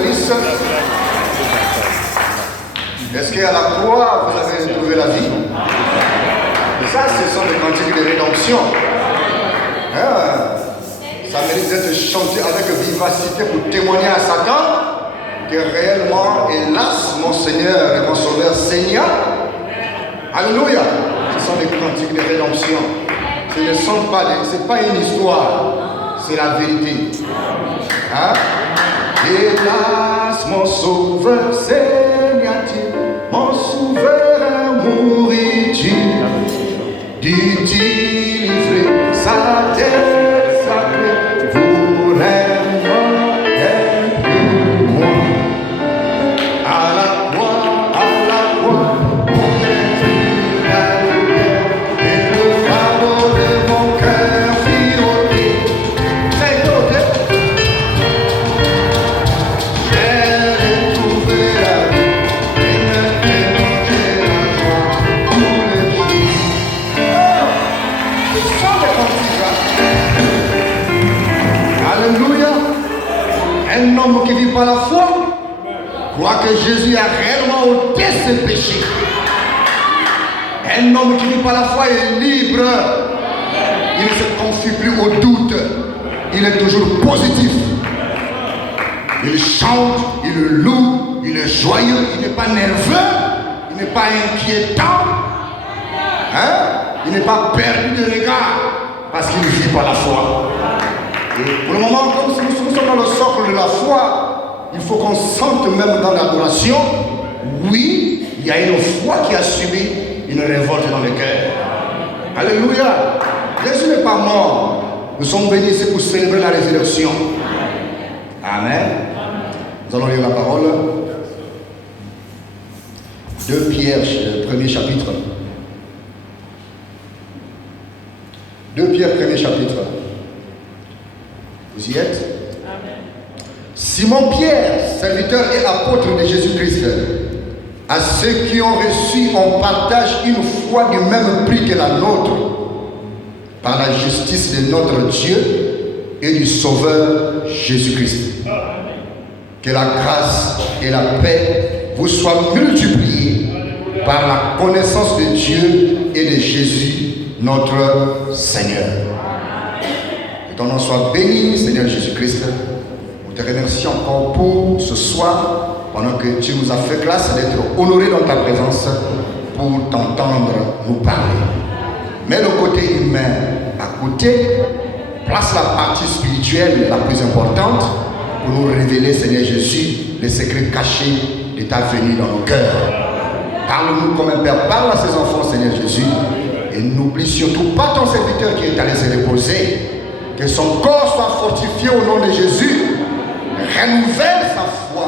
bénisse. Est-ce qu'à la croix, vous avez trouvé la vie? Ça, ce sont des cantiques de rédemption. Ça mérite d'être chanté avec vivacité pour témoigner à Satan que réellement, hélas, mon Seigneur et mon Sauveur Seigneur. Alléluia. Ce sont des cantiques de rédemption. Ce ne sont pas, c'est pas une histoire, c'est la vérité. Hein? Hélas, mon Sauveur Seigneur, mon souverain mourut-il, dit-il livrer sa terre sacrée pour un plus moi. À la croix, pour détruire la lumière et le fardeau de mon cœur fit ôter. C'est ôté. J'ai retrouvé la vie et maintenant j'ai la joie pour le jour. Ce sont des cantiques là. Alléluia. Un homme qui vit par la foi croit que Jésus a réellement ôté ses péchés. Un homme qui vit par la foi est libre. Il ne se confie plus au doute. Il est toujours positif. Il chante, il loue, il est joyeux, il n'est pas nerveux, il n'est pas inquiétant. Il n'est pas perdu de regard parce qu'il vit par la foi. Et pour le moment, comme nous sommes dans le socle de la foi, il faut qu'on sente même dans l'adoration, oui, il y a une foi qui a subi une révolte dans le cœur. Alléluia. Jésus n'est pas mort. Nous sommes venus ici pour célébrer la résurrection. Amen. Nous allons lire la parole. 2 Pierre, premier chapitre. 2 Pierre, premier chapitre. Vous y êtes? Amen. Simon Pierre, serviteur et apôtre de Jésus-Christ, à ceux qui ont reçu en partage une foi du même prix que la nôtre, par la justice de notre Dieu et du Sauveur Jésus-Christ. Que la grâce et la paix vous soient multipliées par la connaissance de Dieu et de Jésus, notre Seigneur. Que ton nom soit béni, Seigneur Jésus-Christ. Nous te remercions encore pour ce soir, pendant que tu nous as fait grâce d'être honorés dans ta présence pour t'entendre nous parler. Mets le côté humain à côté, place la partie spirituelle la plus importante pour nous révéler, Seigneur Jésus, les secrets cachés de ta venue dans nos cœurs. Parle-nous comme un père parle à ses enfants, Seigneur Jésus, et n'oublie surtout pas ton serviteur qui est allé se reposer. Que son corps soit fortifié au nom de Jésus. Renouvelle sa foi.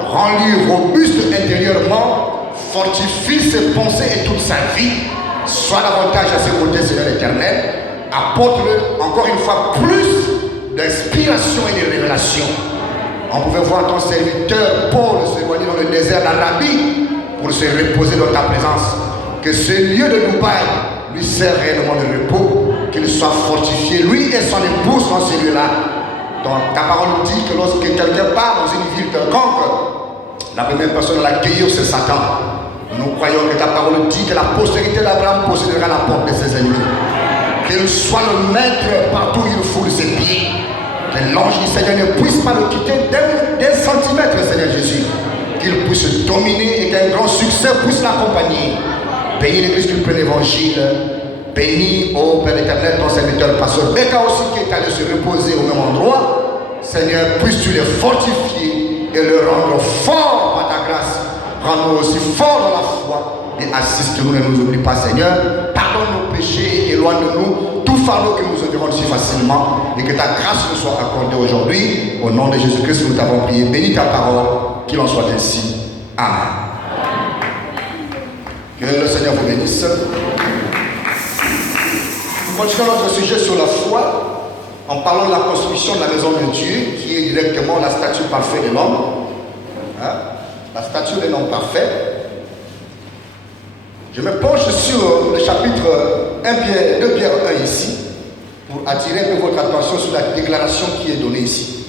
Rends-lui robuste intérieurement. Fortifie ses pensées et toute sa vie. Sois davantage à ses côtés, Seigneur éternel. Apporte-le encore une fois plus d'inspiration et de révélation. On pouvait voir ton serviteur Paul s'éloigner dans le désert d'Arabie pour se reposer dans ta présence. Que ce lieu de Dubaï lui sert réellement de repos. Qu'il soit fortifié, lui et son épouse dans ce lieu-là. Donc ta parole dit que lorsque quelqu'un part dans une ville quelconque, la première personne à l'accueillir, c'est Satan. Nous croyons que ta parole dit que la postérité d'Abraham possédera la porte de ses ennemis. Qu'il soit le maître partout où il foule ses pieds. Que l'ange du Seigneur ne puisse pas le quitter d'un centimètre, Seigneur Jésus. Qu'il puisse dominer et qu'un grand succès puisse l'accompagner. Bénis l'Église qui prenne l'évangile. Bénis, ô Père éternel, ton serviteur pasteur Becca aussi qui est allé se reposer au même endroit. Seigneur, puisses-tu le fortifier et le rendre fort par ta grâce. Rends-nous aussi forts dans la foi et assiste-nous, ne nous oublie pas, Seigneur. Pardonne nos péchés et éloigne de nous tout fardeau que nous environnons si facilement et que ta grâce nous soit accordée aujourd'hui. Au nom de Jésus-Christ, nous t'avons prié. Bénis ta parole, qu'il en soit ainsi. Amen. Que le Seigneur vous bénisse. Nous continuons notre sujet sur la foi en parlant de la construction de la maison de Dieu qui est directement la statue parfaite de l'homme. La statue de l'homme parfait. Je me penche sur le chapitre 2 Pierre 1 ici pour attirer un peu votre attention sur la déclaration qui est donnée ici.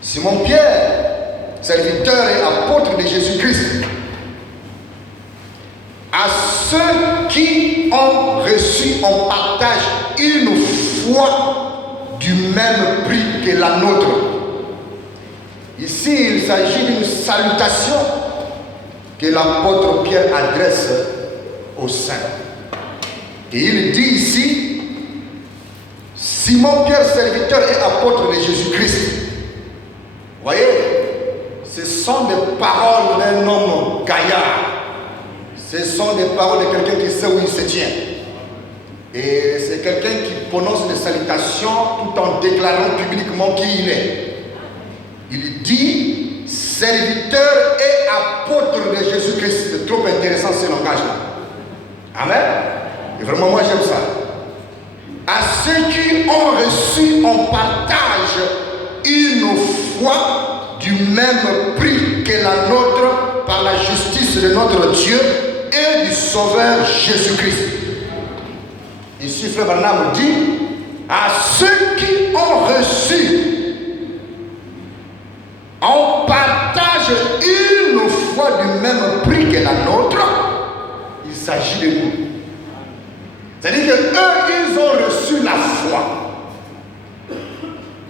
Simon Pierre, serviteurs et apôtres de Jésus-Christ, à ceux qui ont reçu en partage une foi du même prix que la nôtre. Ici, il s'agit d'une salutation que l'apôtre Pierre adresse aux saints. Et il dit ici, Simon Pierre, serviteur et apôtre de Jésus-Christ. Voyez, ce sont des paroles d'un homme gaillard. Ce sont des paroles de quelqu'un qui sait où il se tient. Et c'est quelqu'un qui prononce des salutations tout en déclarant publiquement qui il est. Il dit serviteur et apôtre de Jésus-Christ. C'est trop intéressant ce langage-là. Amen. Et vraiment, moi j'aime ça. À ceux qui ont reçu en partage une foi du même prix que la nôtre par la justice de notre Dieu et du Sauveur Jésus-Christ. Ici, Frère Branham dit, à ceux qui ont reçu en partage une foi du même prix que la nôtre, il s'agit de nous. C'est-à-dire qu'eux, ils ont reçu la foi.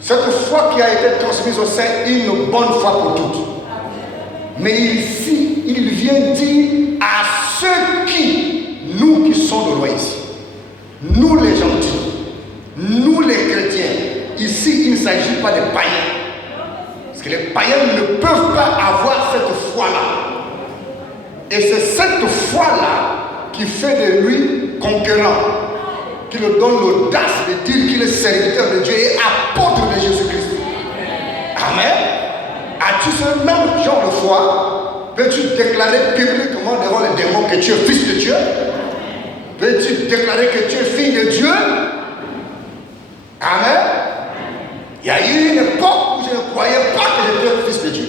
Cette foi qui a été transmise au sein, une bonne foi pour toutes. Mais ici, il vient dire à ceux qui, nous qui sommes de loin ici, nous les gentils, nous les chrétiens, ici il ne s'agit pas des païens. Parce que les païens ne peuvent pas avoir cette foi-là. Et c'est cette foi-là qui fait de lui conquérant, qui lui donne l'audace de dire qu'il est serviteur de Dieu et apôtre de Jésus-Christ. Amen. As-tu ce même genre de foi? Peux-tu déclarer publiquement devant les démons que tu es fils de Dieu? Peux-tu déclarer que tu es fille de Dieu? Amen. Il y a eu une époque où je ne croyais pas que j'étais fils de Dieu.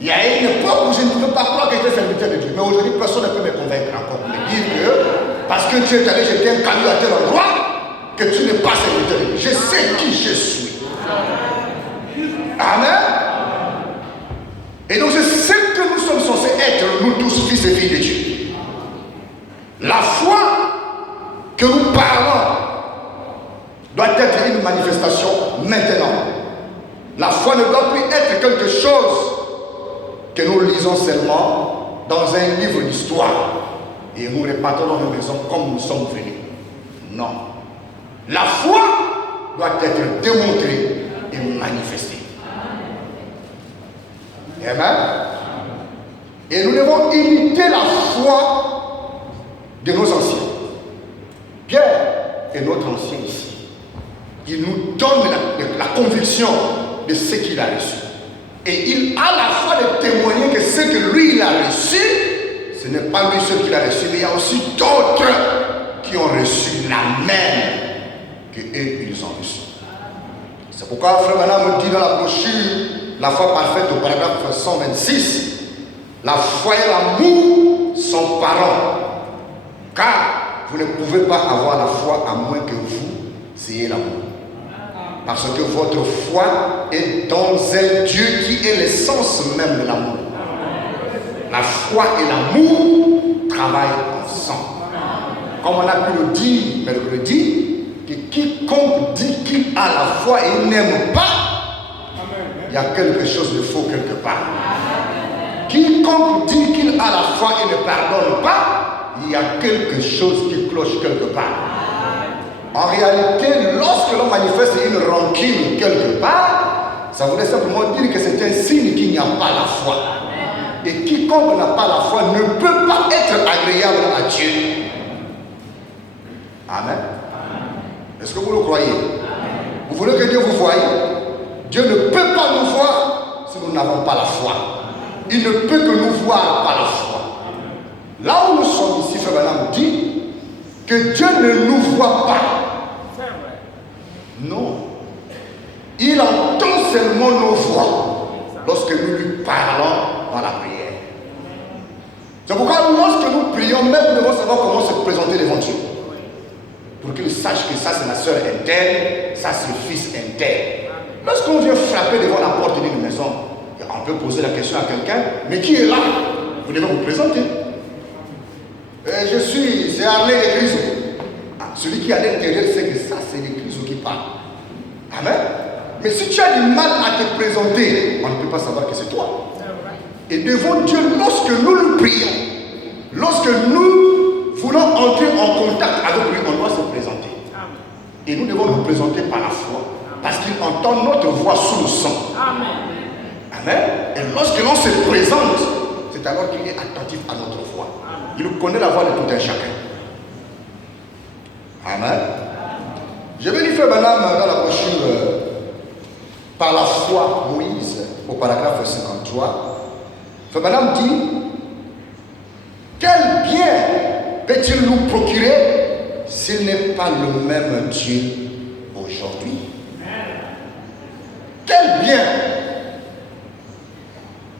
Il y a eu une époque où je ne pouvais pas croire que j'étais serviteur de Dieu. Mais aujourd'hui, personne ne peut me convaincre encore. Me dire que parce que tu es allé jeter un camion à tel endroit, que tu n'es pas serviteur de Dieu. Je sais qui je suis. Amen. Et donc c'est ce que nous sommes censés être, nous tous, fils et filles de Dieu. La foi que nous parlons doit être une manifestation maintenant. La foi ne doit plus être quelque chose que nous lisons seulement dans un livre d'histoire et nous repartons dans nos maisons comme nous sommes venus. Non. La foi doit être démontrée et manifestée. Amen. Et nous devons imiter la foi de nos anciens. Pierre est notre ancien ici. Il nous donne la conviction de ce qu'il a reçu. Et il a la foi de témoigner que ce que lui il a reçu, ce n'est pas lui seul qui l'a reçu, mais il y a aussi d'autres qui ont reçu la même que eux ils ont reçu. C'est pourquoi Frère Branham dit dans la brochure La foi parfaite au paragraphe 126, la foi et l'amour sont parents, car vous ne pouvez pas avoir la foi à moins que vous ayez l'amour. Parce que votre foi est dans un Dieu qui est l'essence même de l'amour. La foi et l'amour travaillent ensemble. Comme on a pu le dire mercredi, que quiconque dit qu'il a la foi et n'aime pas, il y a quelque chose de faux quelque part. Quiconque dit qu'il a la foi et ne pardonne pas, il y a quelque chose qui cloche quelque part. En réalité, lorsque l'on manifeste une rancune quelque part, ça voulait simplement dire que c'est un signe qu'il n'y a pas la foi. Et quiconque n'a pas la foi ne peut pas être agréable à Dieu. Amen. Est-ce que vous le croyez? Vous voulez que Dieu vous voie? Dieu ne peut pas nous voir si nous n'avons pas la foi. Il ne peut que nous voir par la foi. Là où nous sommes ici, Frère Branham dit que Dieu ne nous voit pas. Non. Il entend seulement nos voix lorsque nous lui parlons dans la prière. C'est pourquoi lorsque nous prions, même nous devons savoir comment se présenter devant Dieu. Pour qu'il sache que ça c'est la sœur interne, ça c'est le fils interne. Lorsqu'on vient frapper devant la porte d'une maison, on On peut poser la question à quelqu'un, mais qui est là? Vous devez vous présenter. C'est Arlé des Grisons. Celui qui est à l'intérieur sait que ça, c'est les Grisons qui parlent. Amen. Mais si tu as du mal à te présenter, on ne peut pas savoir que c'est toi. Et devant Dieu, lorsque nous prions, lorsque nous voulons entrer en contact avec lui, on doit se présenter. Et nous devons nous présenter par la foi. Parce qu'il entend notre voix sous le sang. Amen. Et lorsque l'on se présente, c'est alors qu'il est attentif à notre voix. Il connaît la voix de tout un chacun. Amen. Je vais lui faire Banam dans la brochure par la foi Moïse au paragraphe 53. Banam dit: quel bien peut-il nous procurer s'il n'est pas le même Dieu aujourd'hui? Quel bien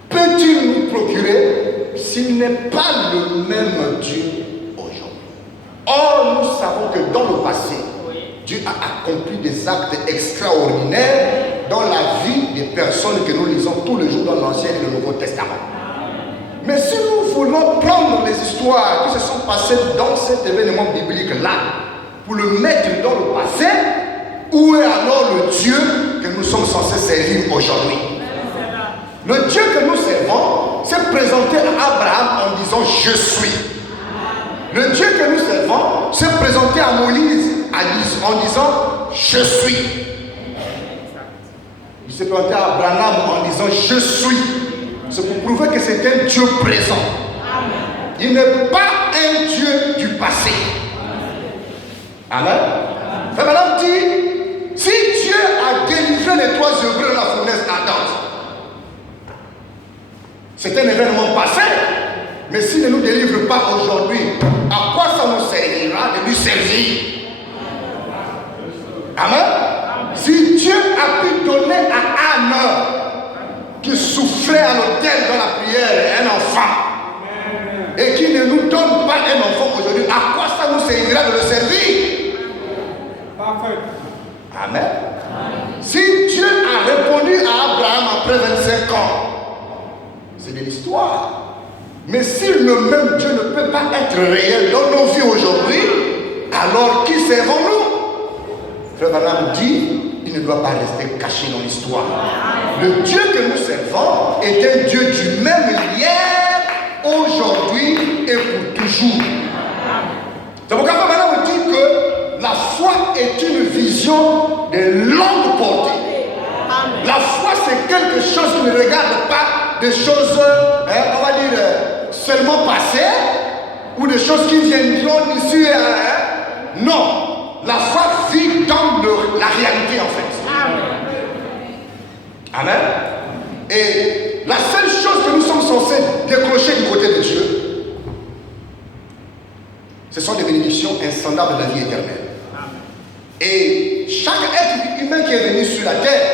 peut-il nous procurer s'il n'est pas le même Dieu aujourd'hui? Or, nous savons que dans le passé, Dieu a accompli des actes extraordinaires dans la vie des personnes que nous lisons tous les jours dans l'Ancien et le Nouveau Testament. Mais si nous voulons prendre les histoires qui se sont passées dans cet événement biblique-là, pour le mettre dans le passé, où est alors le Dieu que nous sommes censés servir aujourd'hui? Le Dieu que nous servons s'est présenté à Abraham en disant: je suis. Le Dieu que nous servons s'est présenté à Moïse en disant: je suis. Il s'est présenté à Abraham en disant: je suis. C'est pour prouver que c'est un Dieu présent. Il n'est pas un Dieu du passé. Amen. Madame dit: si Dieu a délivré les 3 Hébreux de la fournaise ardente, c'est un événement passé. Mais s'il ne nous délivre pas aujourd'hui, à quoi ça nous servira de lui servir? Amen. Si Dieu a pu donner à Anne, qui souffrait à l'autel dans la prière, un enfant, et qui ne nous donne pas un enfant aujourd'hui, à quoi ça nous servira de le servir? Amen. Si Dieu a répondu à Abraham après 25 ans, c'est de l'histoire. Mais si le même Dieu ne peut pas être réel dans nos vies aujourd'hui, alors qui servons-nous? Frère Branham dit: il ne doit pas rester caché dans l'histoire. Le Dieu que nous servons est un Dieu du même hier, aujourd'hui et pour toujours. C'est pourquoi Frère Branham dit que la foi est une vision de longue portée. La foi, c'est quelque chose qui ne regarde pas des choses, on va dire, seulement passées, ou des choses qui viendront d'ici. Non, la foi vit dans la réalité en fait. Amen. Et la seule chose que nous sommes censés décrocher du côté de Dieu, ce sont des bénédictions insondables de la vie éternelle. Et chaque être humain qui est venu sur la terre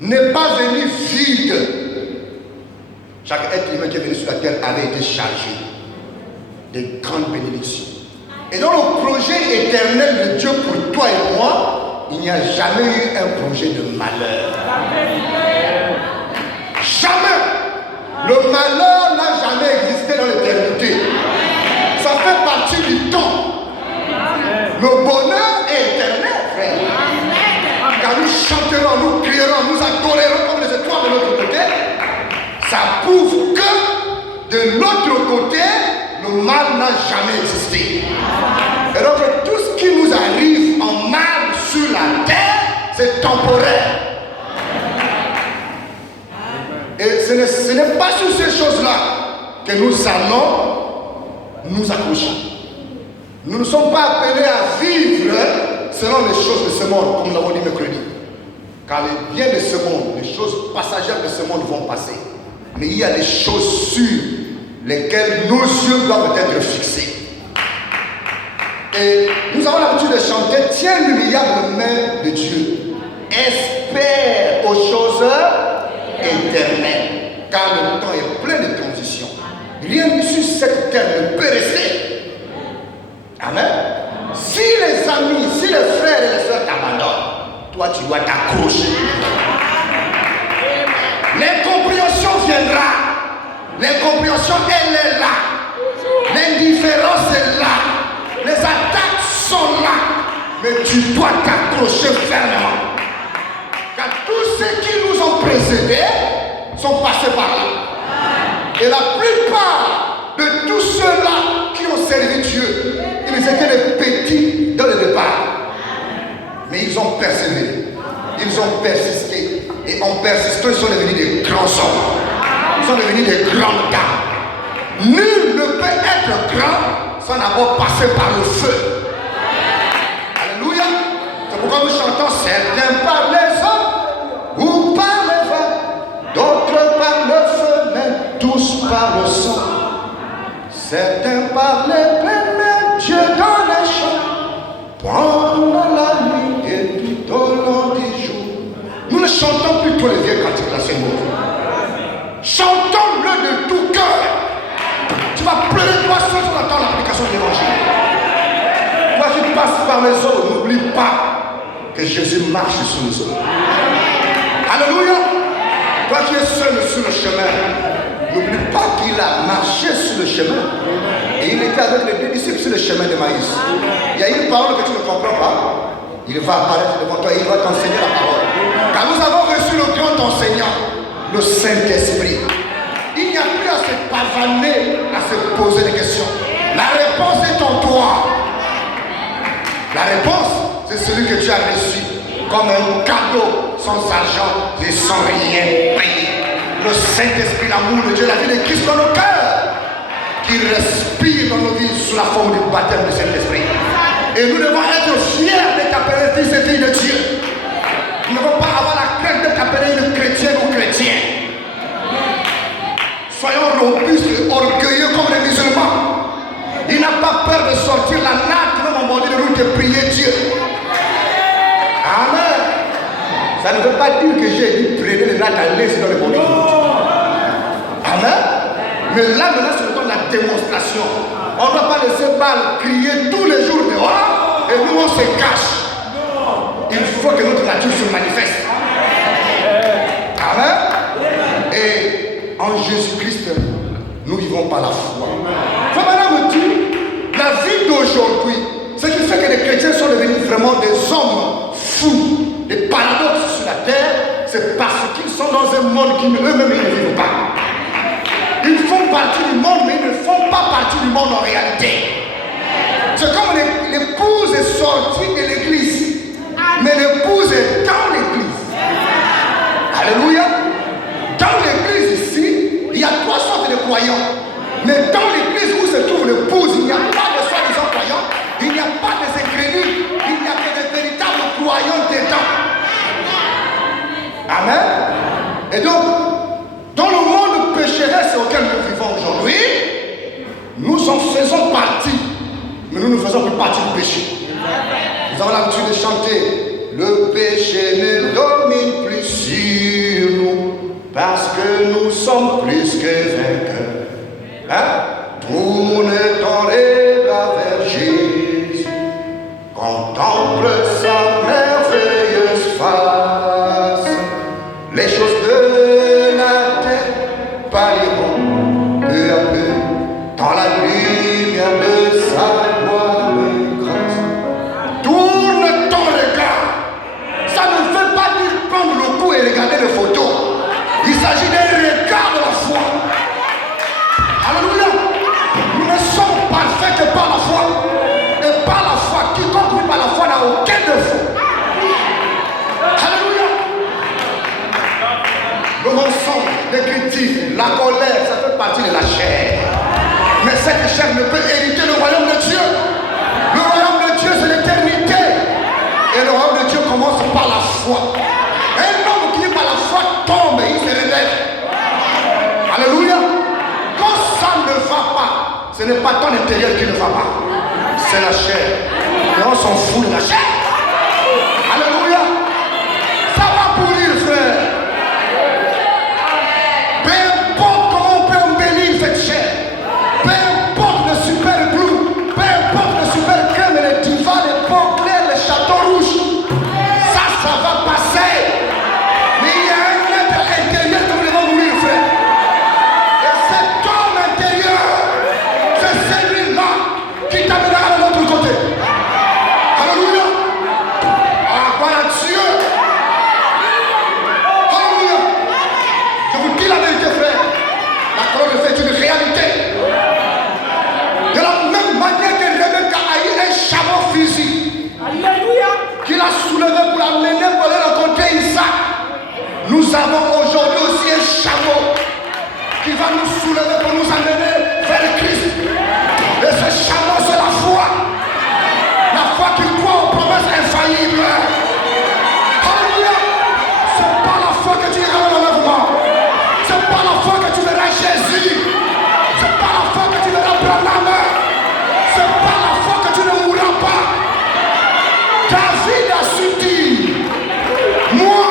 n'est pas venu vide. Chaque être humain qui est venu sur la terre avait été chargé de grandes bénédictions. Et dans le projet éternel de Dieu pour toi et moi, il n'y a jamais eu un projet de malheur. Jamais. Le malheur n'a jamais existé dans l'éternité. Ça fait partie du temps. Le bonheur est éternel, frère. Car nous chanterons, nous crierons, nous adorerons comme les étoiles de l'autre côté. Ça prouve que de l'autre côté, le mal n'a jamais existé. Et donc tout ce qui nous arrive en mal sur la terre, c'est temporaire. Et ce n'est pas sur ces choses-là que nous allons nous accrocher. Nous ne sommes pas appelés à vivre selon les choses de ce monde, comme nous l'avons dit mercredi. Car les biens de ce monde, les choses passagères de ce monde vont passer. Mais il y a des choses sur lesquelles nos yeux doivent être fixés. Et nous avons l'habitude de chanter: tiens l'humiliable main de Dieu, espère aux choses éternelles, car le temps est plein de transitions. Rien sur cette terre ne peut rester. Amen. Si les amis, si les frères et les soeurs t'abandonnent, toi tu dois t'accrocher. Les L'incompréhension, elle est là. L'indifférence est là. Les attaques sont là. Mais tu dois t'accrocher fermement. Car tous ceux qui nous ont précédés sont passés par là. Et la plupart de tous ceux-là qui ont servi Dieu, ils étaient des petits dans le départ. Mais ils ont persévéré. Ils ont persisté. Et en persistant, ils sont devenus des grands hommes. Ils sont devenus des grandes dames. Nul ne peut être grand sans avoir passé par le feu. Alléluia. C'est pourquoi nous chantons certains par les hommes ou par les vents, d'autres par le feu, mais tous par le sang. Certains par les plaines, mais Dieu dans les champs, pendant la nuit et tout au long du jour. Nous ne chantons plus tous les vieux cantiques là, c'est bon. Chantons-le de tout cœur. Tu vas pleurer toi seul sur l'application de l'évangile. Toi qui passes par les eaux, n'oublie pas que Jésus marche sur les eaux. Alléluia. Toi qui es seul sur le chemin, n'oublie pas qu'il a marché sur le chemin. Et il était avec les deux disciples sur le chemin de Maïs. Il y a une parole que tu ne comprends pas. Il va apparaître devant toi et il va t'enseigner la parole. Car nous avons reçu le grand enseignant, le Saint-Esprit. Il n'y a plus à se pavaner, à se poser des questions. La réponse est en toi. La réponse, c'est celui que tu as reçu comme un cadeau, sans argent et sans rien payer. Le Saint-Esprit, l'amour de Dieu, la vie de Christ dans nos cœurs, qui respire dans nos vies sous la forme du baptême du Saint-Esprit. Et nous devons être fiers d'être appelés fils et filles de Dieu. Nous ne devons pas avoir la crainte d'être appelés une chrétienne ou chrétien. Soyons robustes et orgueilleux comme les musulmans. Il n'a pas peur de sortir la natte dans mon moment de route et prier Dieu. Amen. Ça ne veut pas dire que j'ai dit prêter les nattes à l'aise dans le monde de route. Amen. Mais là maintenant c'est le temps de la démonstration. On ne doit pas laisser mal crier tous les jours dehors et nous on se cache. Il faut que notre nature se manifeste. Amen. Et en Jésus-Christ, nous vivons par la foi. Frère Madame me dit, la vie d'aujourd'hui, ce qui fait que les chrétiens sont devenus vraiment des hommes fous, des paradoxes sur la terre, c'est parce qu'ils sont dans un monde qui eux-mêmes ne vivent pas. Ils font partie du monde, mais ils ne font pas partie du monde en réalité. C'est comme l'épouse est sortie de l'église, mais l'épouse est dans l'église. Alléluia. Dans l'église ici, il y a trois sortes de croyants. Mais dans l'église où se trouve l'épouse, il n'y a pas de soi-disant croyants, il n'y a pas de incrédules, il n'y a que de véritables croyants dedans. Amen. Et donc, dans le monde pécheresse auquel nous vivons aujourd'hui, nous en faisons partie, mais nous ne faisons plus partie du péché. Nous avons l'habitude de chanter le péché ne domine plus sur nous, parce que nous sommes plus que vainqueurs. Hein? Tourne ton regard vers Jésus, contemple sa merveilleuse face. Les choses de la terre pâliront peu à peu dans la lumière de sa gloire et grâce. Tourne ton regard. Ça ne veut pas dire prendre le coup et regarder les photos. Il s'agit d'un regard de la foi. Alléluia. Nous ne sommes parfaits que par la foi. Et par la foi, quiconque vit par la foi n'a aucun défaut. Alléluia. Le mensonge, les critiques, la colère, ça fait partie de la chair. Mais cette chair ne peut hériter le royaume de Dieu. Le royaume de Dieu, c'est l'éternité. Et le royaume de Dieu commence par la foi. Un homme qui vit par la foi tombe et il se révèle. Alléluia. Quand ça ne va pas, ce n'est pas ton intérieur qui ne va pas. C'est la chair. Et on s'en fout de la chair. Alléluia. Ça va pourrir, frère. Peu importe comment on peut embellir cette chair. Peu importe le super glue. Peu importe le super crème, les divans, les pots clairs, les châteaux rouges. Ça va passer. Mais il y a un être intérieur que nous devons mourir, frère. Et cette chameau qui va nous soulever pour nous amener vers Christ. Et ce chameau, c'est la foi. La foi qui croit aux promesses infaillibles. Alléluia. Ce n'est pas la foi que tu iras dans l'enlèvement. Ce n'est pas la foi que tu verras Jésus. Ce n'est pas la foi que tu verras Branham. Ce n'est pas la foi que tu ne mourras pas. David a su dire, moi,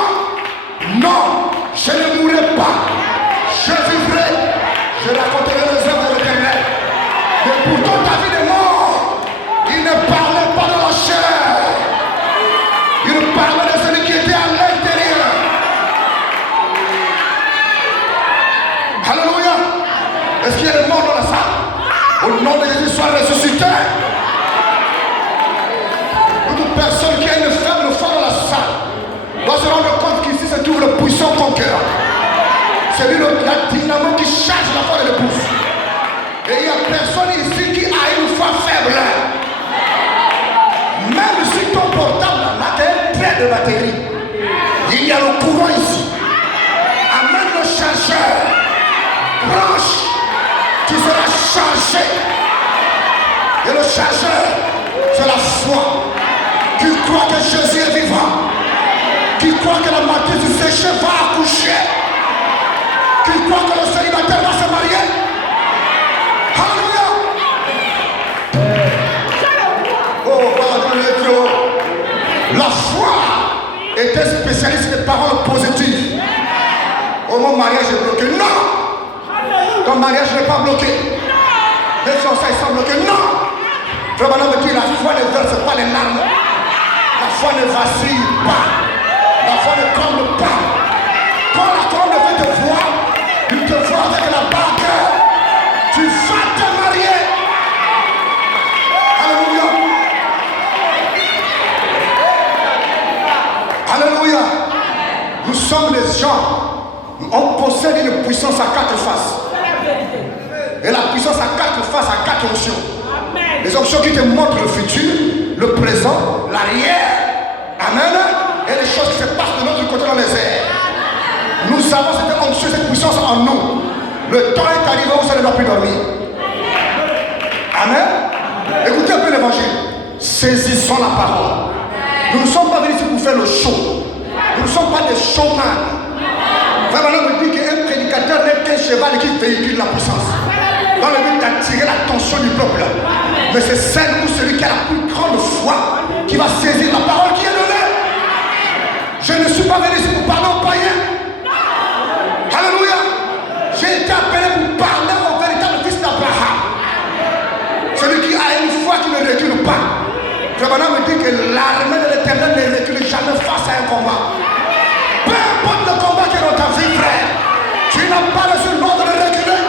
non, je ne mourrai pas. Je vivrai, je raconterai les œuvres de l'Éternel. Mais pourtant David est mort. Il ne parlait pas de la chair. Il parlait de celui qui était à l'intérieur. Alléluia. Est-ce qu'il y a des morts dans la salle? Au nom de Jésus, soit ressuscité. Toute personne qui a une faible foi dans la salle doit se rendre compte qu'ici se trouve le puissant conquérant. C'est lui la dynamo qui charge la foi de l'épouse. Et il n'y a personne ici qui a une foi faible. Même si ton portable n'a qu'un trait de batterie, il y a le courant ici. Amène le chargeur. Branche. Tu seras chargé. Et le chargeur, c'est la foi. Tu crois que Jésus est vivant. Tu crois que la matrice du séché va accoucher. Tu crois que le célibataire va se marier? Alléluia! Oh, la foi était spécialiste des paroles positives. Oh, mon mariage est bloqué. Non! Ton mariage n'est pas bloqué. Les fiançailles sont bloquées. Non! Frère Branham me dit, la foi ne verse pas les larmes. La foi ne vacille pas. La foi ne tremble pas. Quand la tremble veut te voir, il te voit avec la bague. Tu vas te marier. Alléluia. Alléluia. Nous sommes des gens. On possède une puissance à quatre faces. Et la puissance à quatre faces a quatre options. Les options qui te montrent le futur, le présent, l'arrière. Amen. Et les choses qui se passent de l'autre côté dans les airs. Nous avons cette onction, cette puissance en nous. Le temps est arrivé où ça ne doit plus dormir. Amen. Écoutez un peu l'évangile. Saisissons la parole. Nous ne sommes pas venus ici pour faire le show. Nous ne sommes pas des showman. Frère Branham me dit qu'un prédicateur n'est qu'un cheval qui véhicule la puissance. Dans le but d'attirer l'attention du peuple. Mais c'est celle ou celui qui a la plus grande foi qui va saisir la parole qui est donnée. Je ne suis pas venu ici pour parler aux païens. Alléluia. J'ai été appelé pour parler au véritable fils d'Abraham. Celui qui a une foi qui ne recule pas. Frère Branham me dit que l'armée de l'Éternel ne recule jamais face à un combat. Peu importe le combat qui est dans ta vie, frère, tu n'as pas reçu l'ordre de reculer.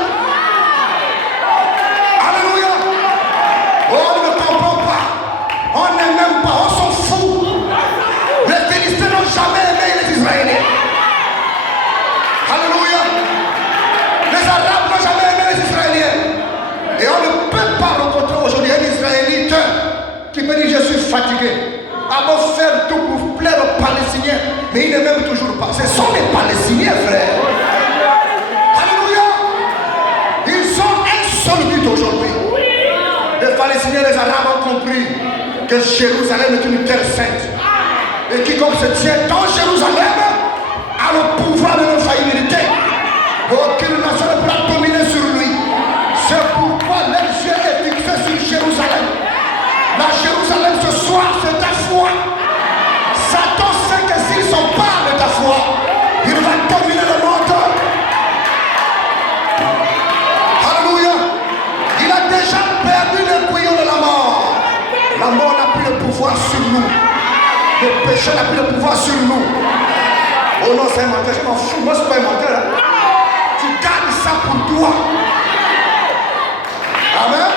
Alléluia. Oh, on ne comprend pas. On n'aime même pas. On s'en fout. Les Philistins n'ont jamais aimé les Israéliens. Alléluia. Les Arabes n'ont jamais aimé les Israéliens. Et on ne peut pas rencontrer aujourd'hui un Israélite qui me dit je suis fatigué. À beau faire tout pour plaire aux Palestiniens, mais ils ne m'aiment toujours pas. Ce sont les Palestiniens, frère. Alléluia. Ils ont un seul but aujourd'hui. Les Palestiniens et les Arabes ont compris que Jérusalem est une terre sainte. Et quiconque se tient dans Jérusalem a le pouvoir de l'infaillibilité. Aucune nation ne pourra dominer sur lui. C'est pourquoi leur yeux est fixé sur Jérusalem. La Jérusalem ce soir, c'est ta foi. Satan sait que s'il s'empare de ta foi, il va dominer le monde. Alléluia. Il a déjà perdu le bouillon de la mort. La mort n'a plus le pouvoir sur nous. Le péché n'a plus le pouvoir sur nous. Oh non, c'est un menteur, je m'en fous. Moi, c'est pas un menteur. Tu gardes ça pour toi. Amen.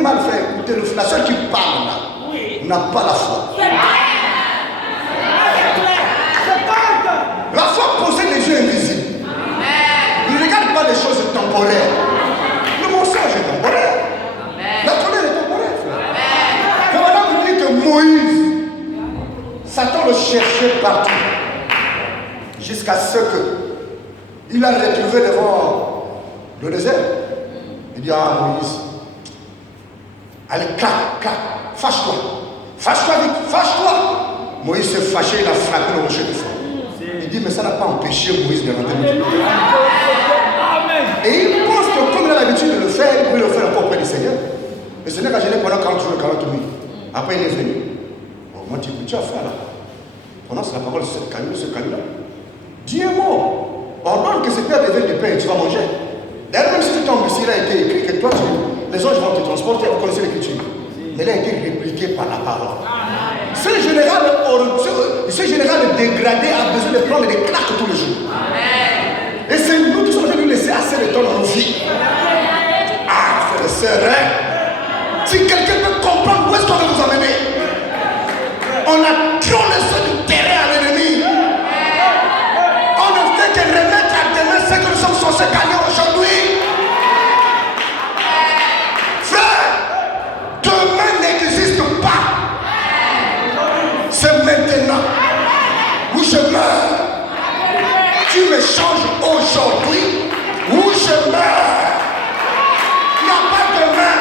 Mal fait. Écoutez, la seule qui parle là n'a pas la foi. La foi possède les yeux invisibles. Il ne regarde pas les choses temporaires. Le mensonge est temporaire. La colère est temporaire. Frère. Maintenant vous dites que Moïse Satan le cherchait partout. Jusqu'à ce que il a retrouvé devant le désert. Il dit, ah Moïse, allez, clac, fâche-toi. Fâche-toi vite, fâche-toi. Moïse s'est fâché, il a frappé le rocher de feu. Il dit, mais ça n'a pas empêché Moïse de rentrer. Et il pense que comme il a l'habitude de le faire, il peut le faire encore auprès du Seigneur. Le Seigneur a gêné pendant 40 jours et 40 nuits. Après, il est venu. Bon, moi, tu as fait là. Prononce la parole sur ce caillou-là. Dis un mot. Ordonne que ce père devienne du pain et tu vas manger. D'ailleurs, même si tu tombes ici, il a été écrit que toi, les anges vont te transporter. Vous connaissez l'écriture. Mais il a été répliqué par la parole. Ce général dégradé a besoin de prendre des claques tous les jours. Et c'est nous qui sommes venus lui laisser assez de temps dans nos vies. Ah, frère et sœur, si quelqu'un peut comprendre où est-ce qu'on veut vous amener, on a trop laissé du terrain à l'ennemi. On ne fait que remettre à demain ce que nous sommes censés gagner aujourd'hui. Frère, demain n'existe pas. C'est maintenant. Où je meurs, tu me changes aujourd'hui. Où je meurs, il n'y a pas demain.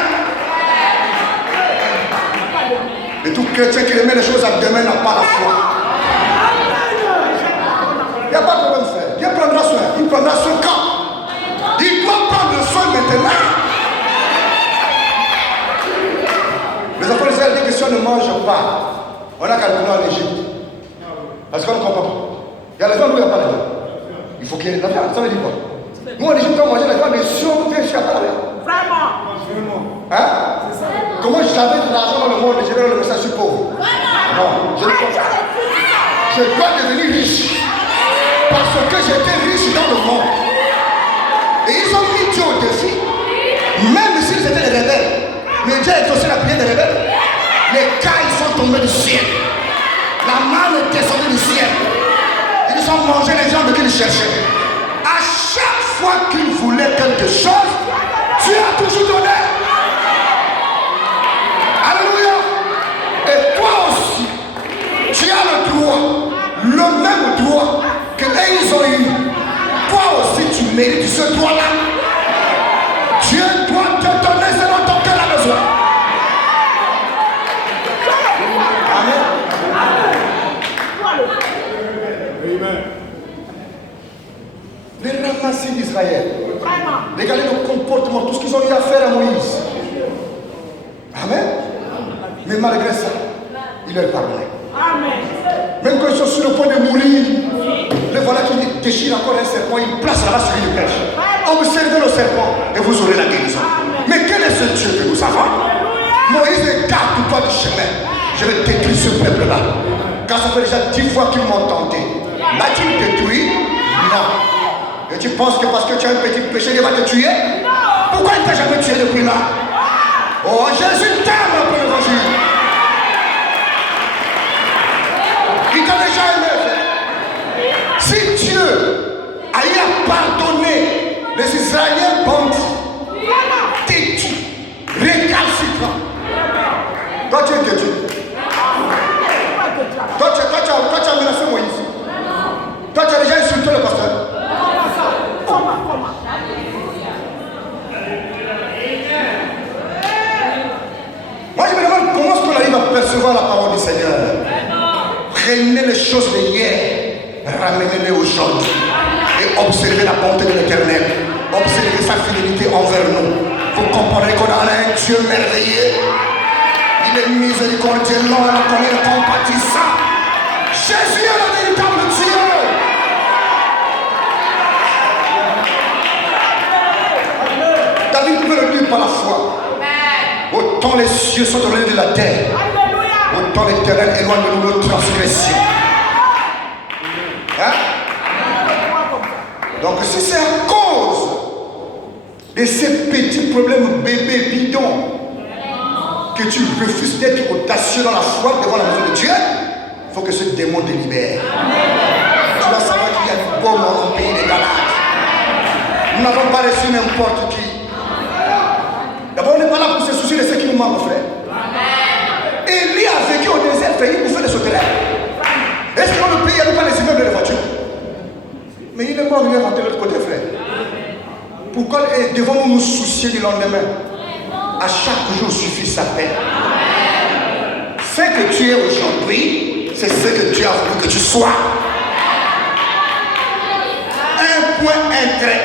Et tout chrétien qui remet les choses à demain n'a pas la foi. Il n'y a pas de problème, frère. Dieu prendra soin. Il prendra son camp. Il doit prendre soin maintenant. Les enfants d'Israël disent que si on ne mange pas, on a qu'à retourner en Égypte. Parce qu'on ne comprend pas. Il y a la viande ou il n'y a pas la viande. Il faut qu'il y ait de la viande. Ça veut dire quoi? Nous en Égypte, on mangeait la viande, mais si on vient chez la viande. Vraiment. Hein? Comment j'avais de l'argent dans le monde et je vais le message sur pauvre? Non, je ne comprends pas. Je dois devenir riche. Parce que j'étais riche dans le monde. Et ils ont mis Dieu au défi. Même s'ils étaient des rebelles. Mais Dieu a exaucé la prière des rebelles. Les cailles sont tombés du ciel. La manne est descendue du ciel. Ils ont mangé les viandes qu'ils cherchaient. À chaque fois qu'ils voulaient quelque chose, Dieu a toujours donné. Alléluia. Et toi aussi, tu as le droit, le même droit que ils ont eu. Toi aussi, tu mérites ce droit-là. Dieu doit te donner ce dont ton cœur a besoin. Amen. Les ramassis d'Israël. Regardez le comportement, tout ce qu'ils ont eu à faire à Moïse. Amen. Mais malgré ça, il leur pardonnait. Même quand ils sont sur le point de mourir, le voilà qui déchire encore un serpent, il place là-bas sur une brèche. Observez le serpent et vous aurez la guérison. Mais quel est ce Dieu que nous avons? Moïse, écarte-toi du chemin. Je vais détruire ce peuple-là. Car ça fait déjà 10 fois qu'ils m'ont tenté. L'a-t-il détruit? Non. Et tu penses que parce que tu as un petit péché, il va te tuer? Pourquoi il ne t'a jamais tué depuis là? Oh, Jésus t'aime pour l'évangile. Il t'a déjà aimé. Si Dieu a eu à pardonner les Israéliens bandits, têtus, récalcitrants, toi tu es têtu. Toi tu as menacé Moïse. Toi tu as déjà insulté le pasteur. Moi je me demande comment est-ce qu'on arrive à percevoir la parole du Seigneur. Prenez les choses d'hier, ramenez-les aujourd'hui et observez la bonté de l'Éternel. Observez sa fidélité envers nous. Vous comprenez qu'on a un Dieu merveilleux. Il est miséricordieux, non, il est compatissant. Jésus est le véritable Dieu. David peut le dire par la foi. Autant les cieux sont au-delà de la terre, autant l'Éternel éloigne de nous nos transgressions. Hein? Donc si c'est à cause de ces petits problèmes bébés bidons que tu refuses d'être audacieux dans la foi devant la maison de Dieu, il faut que ce démon te libère. Tu dois savoir qu'il y a du bon dans le pays des Galates. Nous n'avons pas reçu n'importe qui. D'abord, on n'est pas là pour se soucier de ce qui nous manque, frère. Élie a vécu au désert, fait une bouffée de sauterelles. pourquoi venir rentrer de l'autre côté, frère? Pourquoi devons-nous nous soucier du lendemain? À chaque jour suffit sa peine. Ce que tu es aujourd'hui, c'est ce que tu as voulu que tu sois. Un point, un trait.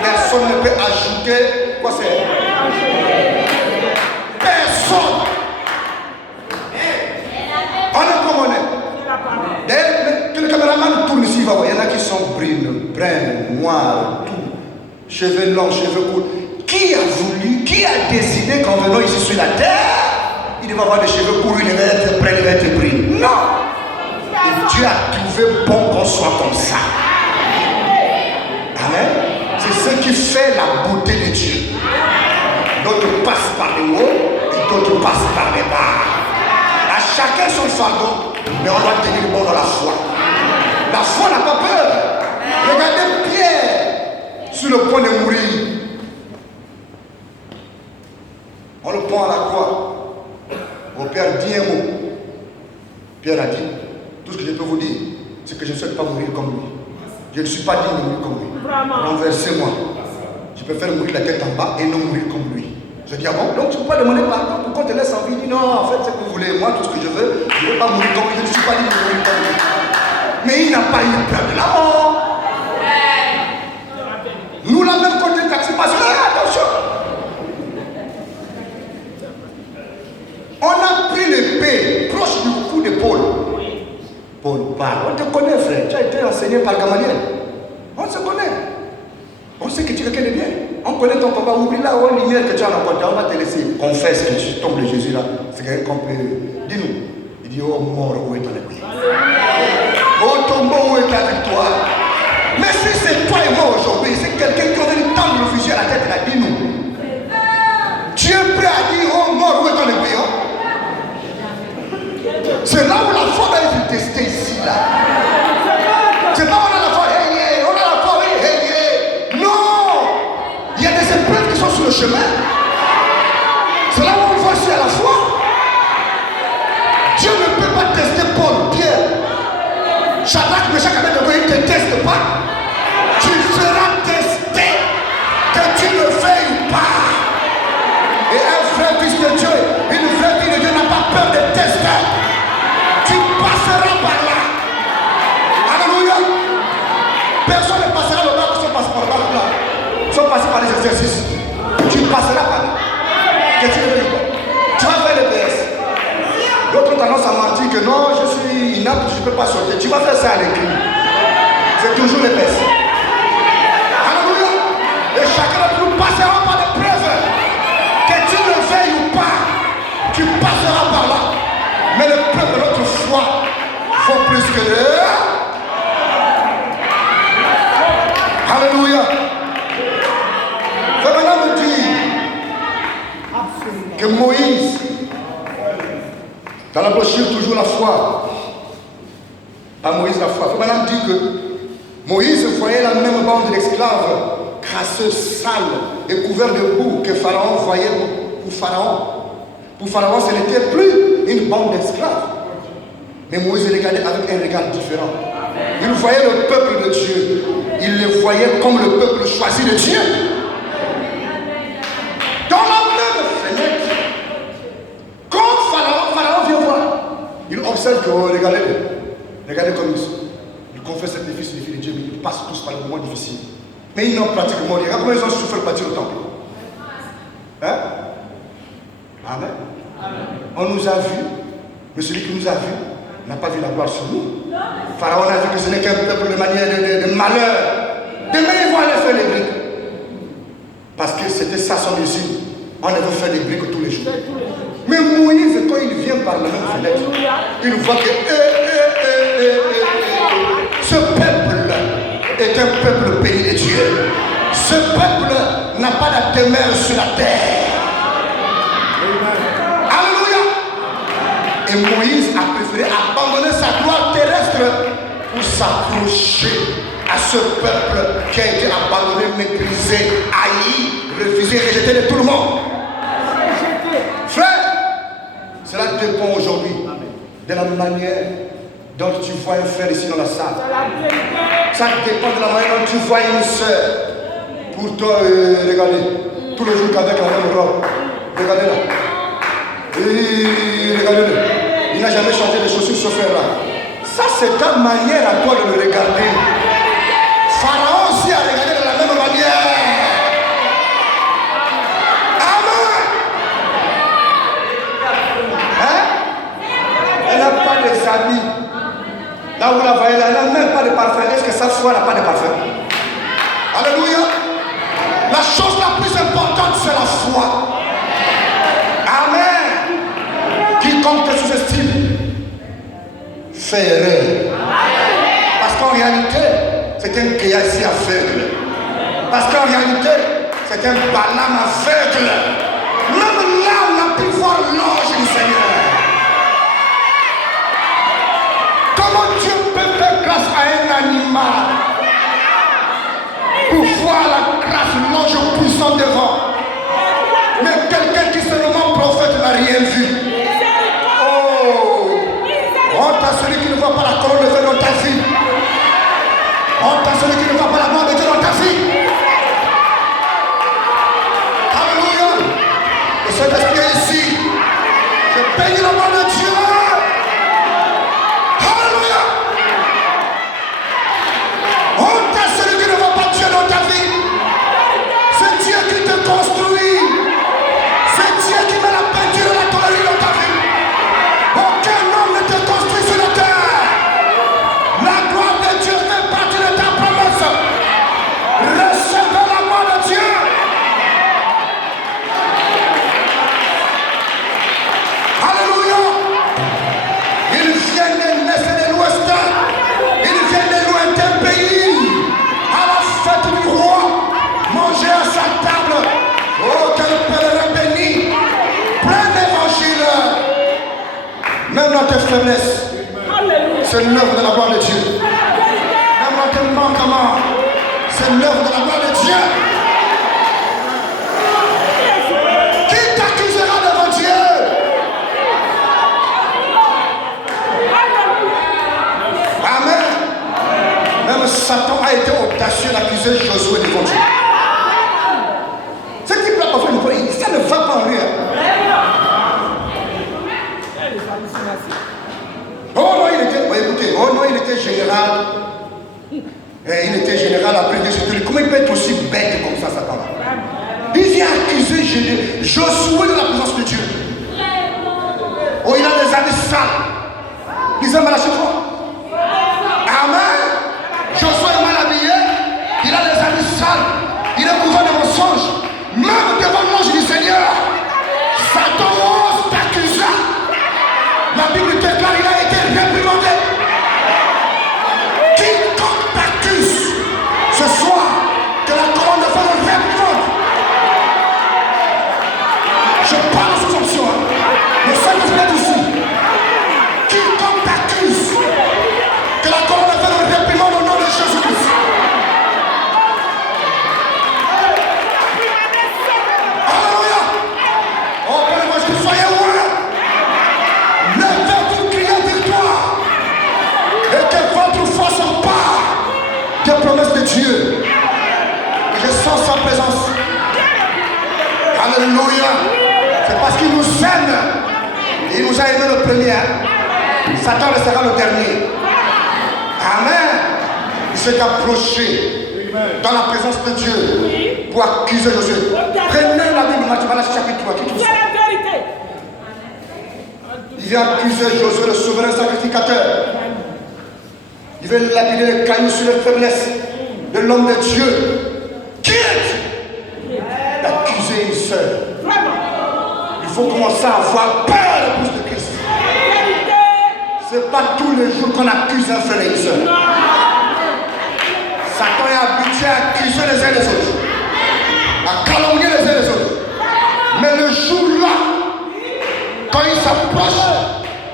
Personne ne peut ajouter. Quoi c'est? Personne. On est comme on est. D'ailleurs, que le caméraman tourne ici, il va voir. Il y en a qui sont brunes, noirs, tout. Cheveux longs, cheveux courts. Qui a voulu, qui a décidé qu'en venant ici sur la terre, il devait avoir des cheveux courts, il devait être brun, il devait être brune? Non. Et Dieu a trouvé bon qu'on soit comme ça. Amen. C'est ce qui fait la beauté de Dieu. D'autres passent par le haut et d'autres passent par les bas. À chacun son fardeau, mais on doit tenir bon dans la foi. La foi n'a pas peur. Regardez Pierre sur le point de mourir. On le prend à la croix. Mon Père dit un mot. Pierre a dit, tout ce que je peux vous dire, c'est que je ne souhaite pas mourir comme lui. Je ne suis pas digne de mourir comme lui. Renversez-moi. Je préfère mourir la tête en bas et non mourir comme lui. Je dis, ah bon, donc tu ne peux pas demander pardon pour qu'on te laisse en vie. Il dit, non, en fait, c'est que vous voulez. Moi, tout ce que je veux, je ne veux pas mourir comme lui. Je ne suis pas digne de mourir comme lui. Mais il n'a pas eu peur de la mort. Nous, la même côté taxi, parce que, attention. On a pris l'épée proche du cou de Paul. Paul parle. On te connaît, frère. Tu as été enseigné par Gamaliel. On se connaît. On sait que tu es quelqu'un de bien. On connaît ton combat. Oublie la haute lumière que tu as rencontrée. On va te laisser. Confesse que tu tombes de Jésus là. C'est quelqu'un qu'on peut. Dis-nous. Il dit, oh mort, où est ton épée? Oh tombeau, où est ta victoire? Mais si c'est toi et moi aujourd'hui, c'est quelqu'un qui vient tendre le fusil à la tête, il a dit nous. Tu es prêt à dire, oh mort, où est ton épée? C'est là où la foi va être testée ici, là. C'est là où on a la foi, on a la foi, non! Il y a des épreuves qui sont sur le chemin. C'est là où on voit si à la foi. Dieu ne peut pas tester Paul, Pierre. Shadrach, Meshach, Abednego, il ne te teste pas. Tu seras testé, que tu le veuilles pas. Et un vrai fils de Dieu, une vraie fille de Dieu n'a pas peur des tests. Tu passeras par là. Alléluia. Personne ne passera le bas qui sont passés par là. Ils sont passés par les exercices. Tu passeras par là. Que tu ne veuilles pas. Tu vas faire les PS. D'autres ont tendance à mentir que non, je suis inapte, je ne peux pas sauter. Tu vas faire ça à l'écrit. C'est toujours les PS. Alléluia. Et chacun de nous passera par des preuves. Que tu le veuilles ou pas, tu passeras par là. Mais le peuple de notre foi vaut plus que l'heure. Alléluia. Je vais maintenant me dire que Moïse, dans la brochure toujours la foi, pas Moïse la foi, il faut maintenant dire que Moïse voyait la même bande d'esclaves crasseux, sales et couverts de boue que Pharaon voyait pour Pharaon. Pour Pharaon, ce n'était plus une bande d'esclaves. Mais Moïse les regardait avec un regard différent. Il voyait le peuple de Dieu. Il les voyait comme le peuple choisi de Dieu. Dans la même fenêtre, quand Pharaon vient voir, il observe que, oh, regardez comme ils sont. Ils confessent être des fils et des filles de Dieu, mais ils passent tous par des moments difficiles. Mais ils n'ont pratiquement rien. Regarde comment ils ont souffert bâtir le temple. Hein? Amen. On nous a vus, mais celui qui nous a vus n'a pas vu la gloire sur nous. Pharaon a vu que ce n'est qu'un peuple de manière de malheur. Demain, ils vont aller faire les briques. Parce que c'était ça son usine. On avait fait des briques tous les jours. Mais Moïse, quand il vient par la même fenêtre, il voit que ce peuple est un peuple béni de Dieu. Ce peuple n'a pas la demeure sur la terre. Et Moïse a préféré abandonner sa gloire terrestre pour s'approcher à ce peuple qui a été abandonné, méprisé, haï, refusé, rejeté de tout le monde. Frère, cela dépend aujourd'hui de la manière Donc tu vois un frère ici dans la salle. Ça dépend de la manière dont tu vois une soeur. Pour toi, regardez. Tout le jour avec la même robe. Regardez là. Et regardez-le. Il n'a jamais changé de chaussures ce frère là. Ça c'est ta manière à toi de le regarder. Pharaon aussi a regardé de la même manière. Amen. Hein? Elle n'a pas des habits. Là où vous la voyez, elle n'a même pas de parfum. Est-ce que sa foi n'a pas de parfum? Alléluia. La chose la plus importante, c'est la foi. Amen. Quiconque te sous-estime fait erreur. Parce qu'en réalité, c'est un Géasi aveugle. Parce qu'en réalité, c'est un Balaam aveugle. Même là, on a pu voir l'ange du Seigneur. Comment Dieu peut faire grâce à un animal pour voir la grâce, l'ange puissant devant? Mais quelqu'un qui se nomme prophète n'a rien vu. Oh, honte à celui qui ne voit pas la couronne de feu dans ta vie. Honte à celui qui ne voit pas la gloire de Dieu dans ta vie. Alléluia. Le Saint-Esprit est ici. Je bénis la main de Dieu. Alléluia. Honte à celui qui ne voit pas Dieu dans ta vie. C'est Dieu qui te construit. C'est Dieu qui met la peinture et la tôlerie dans ta vie. Aucun homme ne te construit sur la terre. La gloire de Dieu fait partie de ta promesse. Recevez la gloire de Dieu. Alléluia. Ils viennent de l'Est et de l'Ouest. Ils viennent de lointains pays. À la fête du roi. Manger à sa table. Oh, quel pèlerin béni. Plein d'évangile. Même dans tes faiblesses, c'est l'œuvre de la gloire de Dieu. Même dans tes manquements, c'est l'œuvre de la gloire de Dieu. Qui t'accusera devant Dieu? Amen. Même Satan a été audacieux d'accuser Josué devant Dieu. Ce qui plaît parfois, ça ne va pas en lui. Oh non, il était général. Il était général après Dieu. Comment il peut être aussi bête comme ça, Satan? Il vient accuser Josué de la présence de Dieu. Oh, il a des habits sales. Ils aiment à la chaque fois. Amen. Josué est mal habillé. Il a des habits sales. Il est couvert de mensonges. Même devant l'ange du Seigneur, Satan ose t'accuser. La Bible déclare qu'il a été réprimandé. Quiconque t'accuse ce soir, que la couronne de feu le réprimande. Je parle sous option. Le Saint-Esprit est ici. Quiconque t'accuse, que la couronne de feu le réprimande au nom de Jésus-Christ. Alléluia. Oh, Père, moi je soyez heureux. Levez-vous, criez victoire. Et que votre foi s'empare des promesses de Dieu. Je sens sa présence. Alléluia. C'est parce qu'il nous aime. Il nous a aimé le premier. Satan restera le dernier. Amen. Il s'est approché dans la présence de Dieu pour accuser Josué. Prenez la Bible, Matthieu chapitre 3. Il vient accuser Josué, le souverain sacrificateur. Il veut lapider les cailloux sur les faiblesses de l'homme de Dieu. Qui est-tu d'accuser une sœur? Il faut commencer à avoir peur plus de Christ. Ce n'est pas tous les jours qu'on accuse un frère et une sœur. Satan est habitué à accuser les uns les autres, à calomnier les uns les autres. Mais le jour-là, quand il s'approche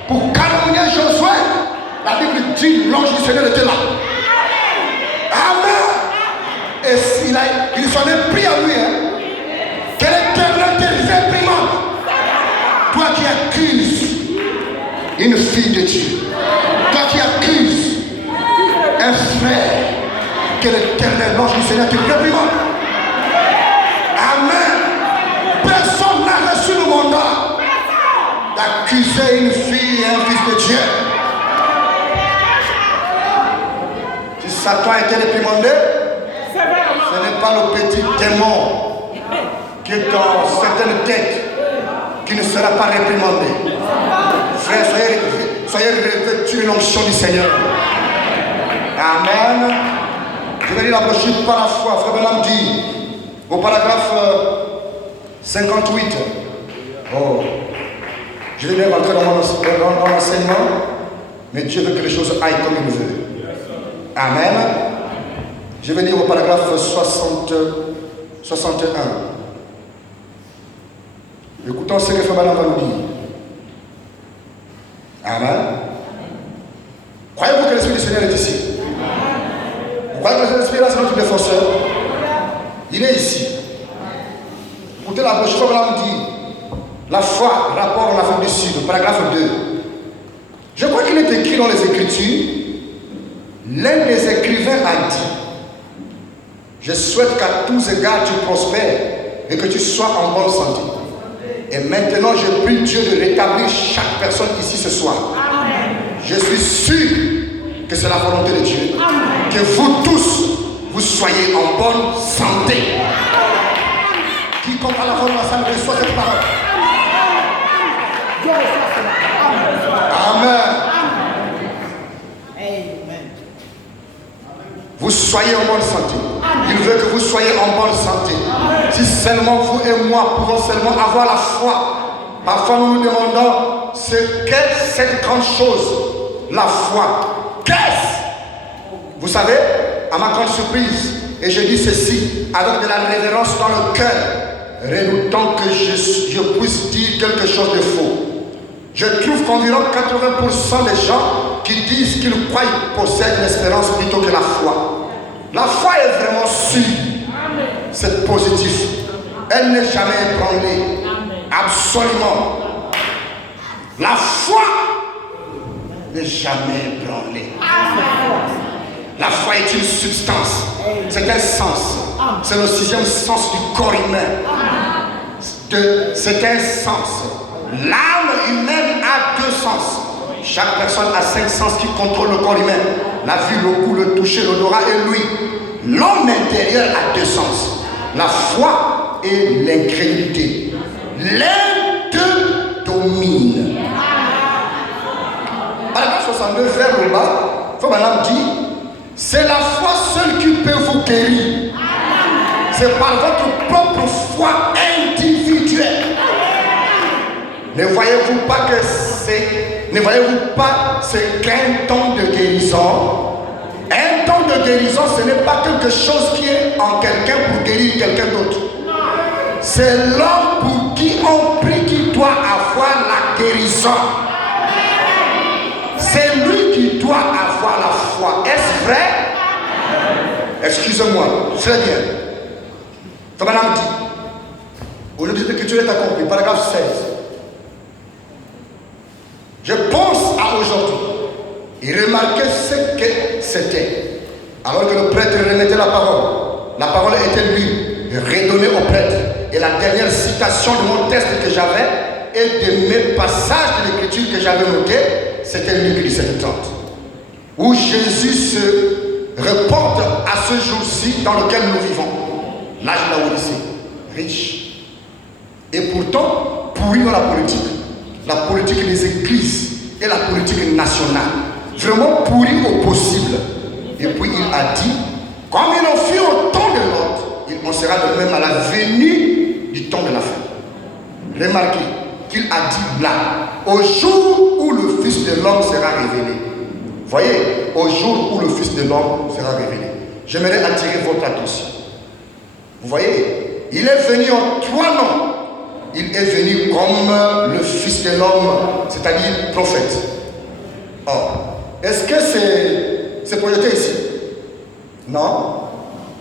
pour calomnier Josué, la Bible dit l'ange du Seigneur était là. Amen. Et il s'en est pris à lui. Quel éternel te réprimande, toi qui accuses une fille de Dieu, toi qui accuses que l'Éternel, l'ange du Seigneur, te réprimande. Amen. Personne n'a reçu le mandat d'accuser une fille et un fils de Dieu. Si Satan a été réprimandé, ce n'est pas le petit démon qui est dans certaines têtes qui ne sera pas réprimandé. Frère, soyez revêtus de l'onction du Seigneur. Amen. Je vais lire la brochure par la foi. Frère Branham dit au paragraphe 58. Oh, je vais bien rentrer dans l'enseignement, mais Dieu veut que les choses aillent comme il veut. Amen. Je vais lire au paragraphe 61. Écoutons ce que Frère Branham va nous dire. Amen. Croyez-vous que l'Esprit du Seigneur est ici? Vous croyez que l'Esprit là c'est notre défenseur? Il est ici. Écoutez la brochure, Frère Branham dit la foi, rapport à l'Afrique du Sud, paragraphe 2. Je crois qu'il est écrit dans les Écritures, l'un des écrivains a dit: je souhaite qu'à tous égards tu prospères et que tu sois en bonne santé. Et maintenant, je prie Dieu de rétablir chaque personne ici ce soir. Amen. Je suis sûr que c'est la volonté de Dieu. Amen. Que vous tous, vous soyez en bonne santé. Quiconque a la volonté de la salle reçoit cette parole. Amen. Amen. Vous soyez en bonne santé. Il veut que vous soyez en bonne santé. Si seulement vous et moi pouvons seulement avoir la foi. Parfois nous nous demandons qu'est cette grande chose, la foi. Qu'est-ce? Vous savez, à ma grande surprise, et je dis ceci avec de la révérence dans le cœur, redoutant que je puisse dire quelque chose de faux. Je trouve qu'environ 80% des gens qui disent qu'ils croient qu'ils possèdent l'espérance plutôt que la foi. La foi est vraiment sûre. C'est positif. Elle n'est jamais ébranlée. Absolument. La foi n'est jamais ébranlée. La foi est une substance. C'est un sens. C'est le 6e sens du corps humain. C'est un sens. L'âme humaine a 2 sens. Chaque personne a 5 sens qui contrôlent le corps humain. La vue, le goût, le toucher, l'odorat et l'ouïe. L'homme intérieur a 2 sens. La foi et l'incrédulité. Les deux dominent. Paragraphe 62, vers le bas, Frère Branham dit: c'est la foi seule qui peut vous guérir. C'est par votre propre foi individuelle. Ne voyez-vous pas que c'est qu'un temps de guérison? Un temps de guérison, ce n'est pas quelque chose qui est en quelqu'un pour guérir quelqu'un d'autre. C'est l'homme pour qui on prie qui doit avoir la guérison. C'est lui qui doit avoir la foi. Est-ce vrai? Excusez-moi, très bien. Frère Branham dit, aujourd'hui l'écriture est accomplie, paragraphe 16. Je pense à aujourd'hui et remarquez ce que c'était. Alors que le prêtre remettait la parole était lue, redonnée au prêtre. Et la dernière citation de mon texte que j'avais et de mes passages de l'écriture que j'avais notés, c'était Luc 17:30. Où Jésus se reporte à ce jour-ci dans lequel nous vivons. L'âge de la Odyssée, riche. Et pourtant, pourri dans la politique des églises et la politique nationale. Vraiment pourri au possible. Et puis il a dit, comme il en fut au temps de l'autre, il en sera de même à la venue du temps de la fin. Remarquez qu'il a dit là, au jour où le Fils de l'homme sera révélé. Voyez, au jour où le Fils de l'homme sera révélé. J'aimerais attirer votre attention. Vous voyez, il est venu en 3 noms. Il est venu comme le Fils de l'homme, c'est-à-dire prophète. Or, est-ce que c'est projeté ici? Non?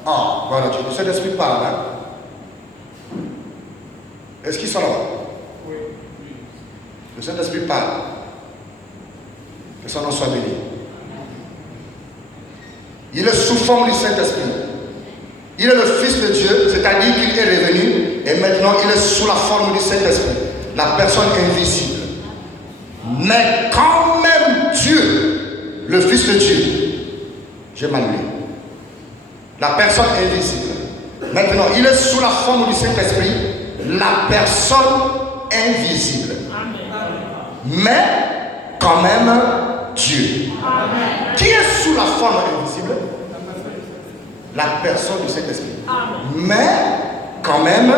Ah, voilà, Dieu. Le Saint-Esprit parle. Hein? Est-ce qu'ils sont là-bas? Oui. Le Saint-Esprit parle. Que son nom soit béni. Il est sous forme du Saint-Esprit. Il est le Fils de Dieu, c'est-à-dire qu'il est revenu et maintenant il est sous la forme du Saint-Esprit, la personne invisible. Mais quand même Dieu, le Fils de Dieu, j'ai mal lu, la personne invisible. Maintenant, il est sous la forme du Saint-Esprit, la personne invisible. Mais quand même Dieu. Qui est sous la forme invisible? La personne du Saint-Esprit. Mais quand même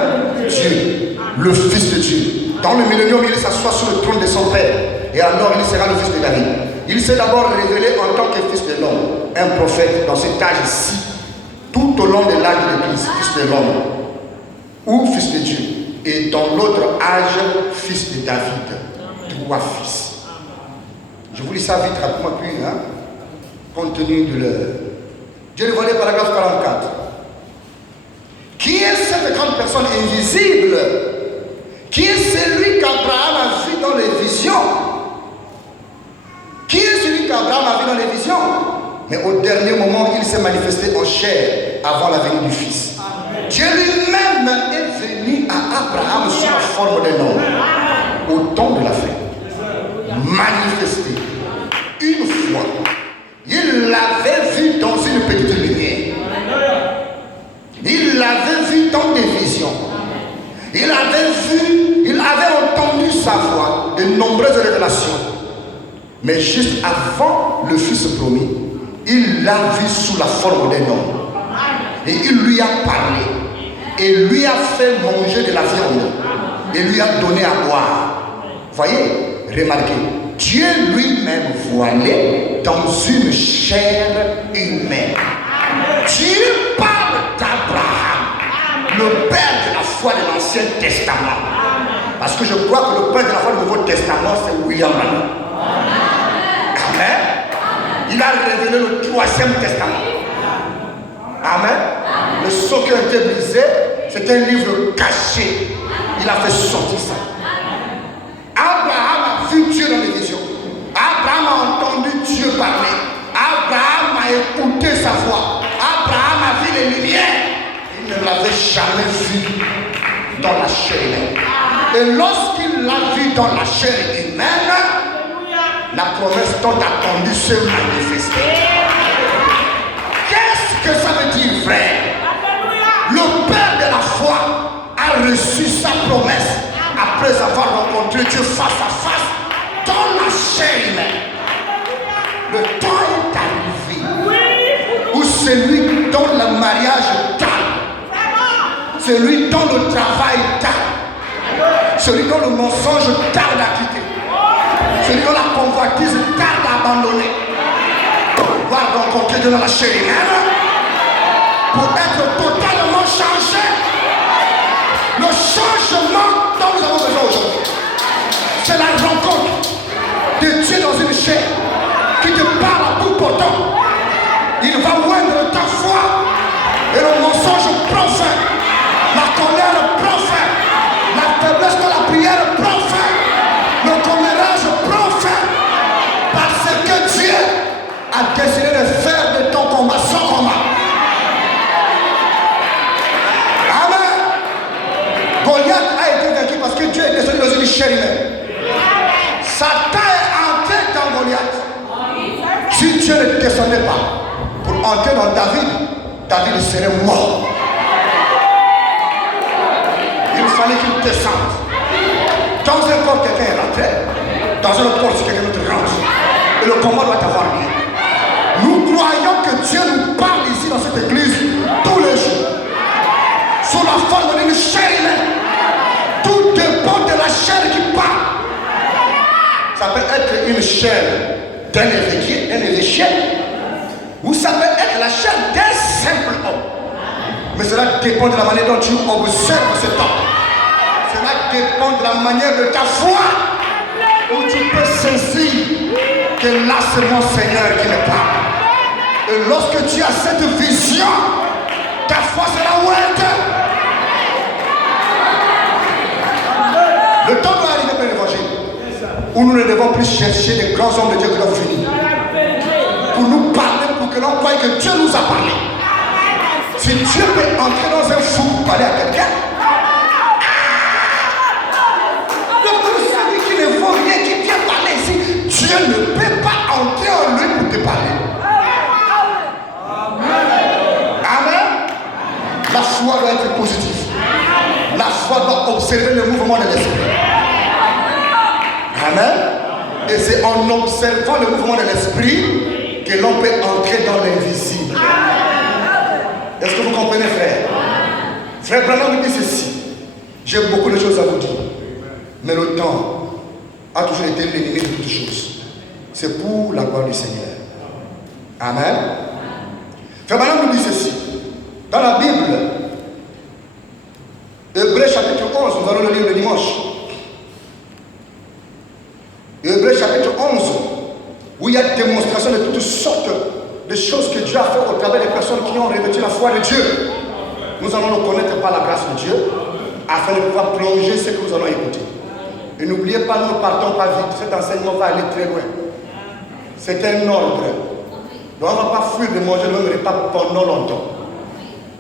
Dieu, le Fils de Dieu. Dans le millénium, il s'assoit sur le trône de son Père. Et alors il sera le fils de David. Il s'est d'abord révélé en tant que fils de l'homme, un prophète dans cet âge-ci, tout au long de l'âge de Christ, fils de l'homme, ou fils de Dieu. Et dans l'autre âge, fils de David, 3 fils. Je vous lis ça vite rapidement, puis, compte tenu de l'heure. Dieu le volet, paragraphe 44. Qui est cette grande personne invisible? Qui est celui qu'Abraham a vu dans les visions? Qui est celui qu'Abraham a vu dans les visions? Mais au dernier moment, il s'est manifesté en chair avant la venue du Fils. Amen. Dieu lui-même est venu à Abraham sous la forme d'un homme, au temps de la fin, manifesté une fois. Il l'avait vu dans une petite lumière. Il l'avait vu dans des visions. Il avait entendu sa voix, de nombreuses révélations. Mais juste avant le Fils promis, il l'a vu sous la forme d'un homme. Et il lui a parlé. Et lui a fait manger de la viande. Et lui a donné à boire. Voyez, remarquez, Dieu lui-même voilé dans une chair humaine. Dieu parle d'Abraham, le père de la foi de l'Ancien Testament. Parce que je crois que le père de la foi du Nouveau Testament, c'est William Branham. Amen. Il a révélé le 3e testament. Amen. Le sceau qui a été brisé, c'est un livre caché. Il a fait sortir ça. Abraham a vu Dieu dans les visions. Abraham a entendu Dieu parler. Abraham a écouté sa voix. Abraham a vu les lumières. Il ne l'avait jamais vu dans la chair humaine. Et lorsqu'il l'a vu dans la chair humaine, la promesse tant attendue se manifeste. Qu'est-ce que ça veut dire, frère? Le père de la foi a reçu sa promesse après avoir rencontré Dieu face à face dans la chair humaine. Le temps est arrivé où celui dont le mariage tarde, celui dont le travail tarde, celui dont le mensonge tarde à quitter, celui dont la convoitise tarde à abandonner, va rencontrer Dieu dans la chair humaine pour être totalement changé. Le changement dont nous avons besoin aujourd'hui, c'est la rencontre de Dieu dans une chair qui te parle à bout portant. Il va moindre ta foi et le mensonge profane, la colère profane, la faiblesse de la prière profane, le commérage profane, parce que Dieu a décidé de faire de ton combat son combat. Amen. Goliath a été vaincu parce que Dieu est descendu dans une chair humaine. Satan est entré dans Goliath. Si Dieu ne descendait pas pour entrer dans David, David serait mort. Il fallait qu'il descende. Dans un corps, quelqu'un est rentré. Dans un autre corps, c'est quelqu'un d'autre rentre. Et le combat doit avoir lieu. Nous croyons que Dieu nous parle ici dans cette église tous les jours. Sous la forme d'une chair humaine. Tout dépend de la chair qui parle. Ça peut être une chair d'un évêché, ou ça peut être la chair d'un simple homme. Mais cela dépend de la manière dont tu observes ce temps. Cela dépend de la manière de ta foi, où tu peux saisir que là c'est mon Seigneur qui me parle. Et lorsque tu as cette vision, ta foi sera ouverte. Le temps doit arriver pour l'évangile, où nous ne devons plus chercher les grands hommes de Dieu qui doivent venir pour nous parler, pour que l'on croie que Dieu nous a parlé. Si Dieu peut entrer dans un fou pour parler à quelqu'un, celui qui ne vaut rien, qui vient parler ici, Dieu ne peut pas entrer en lui pour te parler. Amen. La foi doit être positive. La foi doit observer le mouvement de l'esprit. Amen. Et c'est en observant le mouvement de l'esprit que l'on peut entrer dans l'invisible. Est-ce que vous comprenez, frère? Frère Branham me dit ceci. J'ai beaucoup de choses à vous dire. Mais le temps a toujours été l'ennemi de toutes choses. C'est pour la gloire du Seigneur. Amen. Frère Branham me dit ceci. Dans la Bible, Hébreux chapitre 11, nous allons le lire le dimanche. Hébreux chapitre 11, où il y a démonstration de toutes sortes de choses que Dieu a fait au travers des personnes qui ont revêtu la foi de Dieu. Nous allons nous connaître par la grâce de Dieu, afin de pouvoir plonger ce que nous allons écouter. Et n'oubliez pas, nous ne partons pas vite. Cet enseignement va aller très loin. C'est un ordre. Donc on ne va pas fuir de manger le même repas pendant longtemps.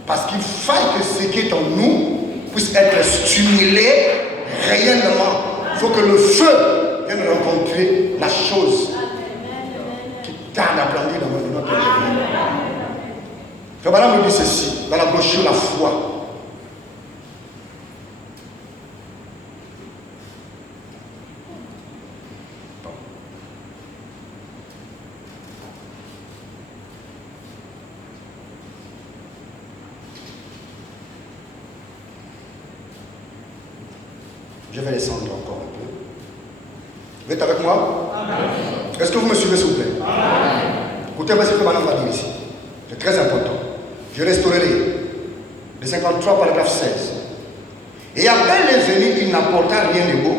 Parce qu'il faille que ce qui est en nous puisse être stimulé réellement. Il faut que le feu vienne rencontrer la chose qui tarde à grandir dans notre vie. Frère Branham me dit ceci, dans la brochure La foi. Je vais descendre encore un peu. Vous êtes avec moi? Est-ce que vous me suivez, s'il vous plaît? Écoutez, voici ce que Madame va dire ici. C'est très important. Je restaurerai le 53, paragraphe 16. Et Abel est venu, il n'apporta rien de beau.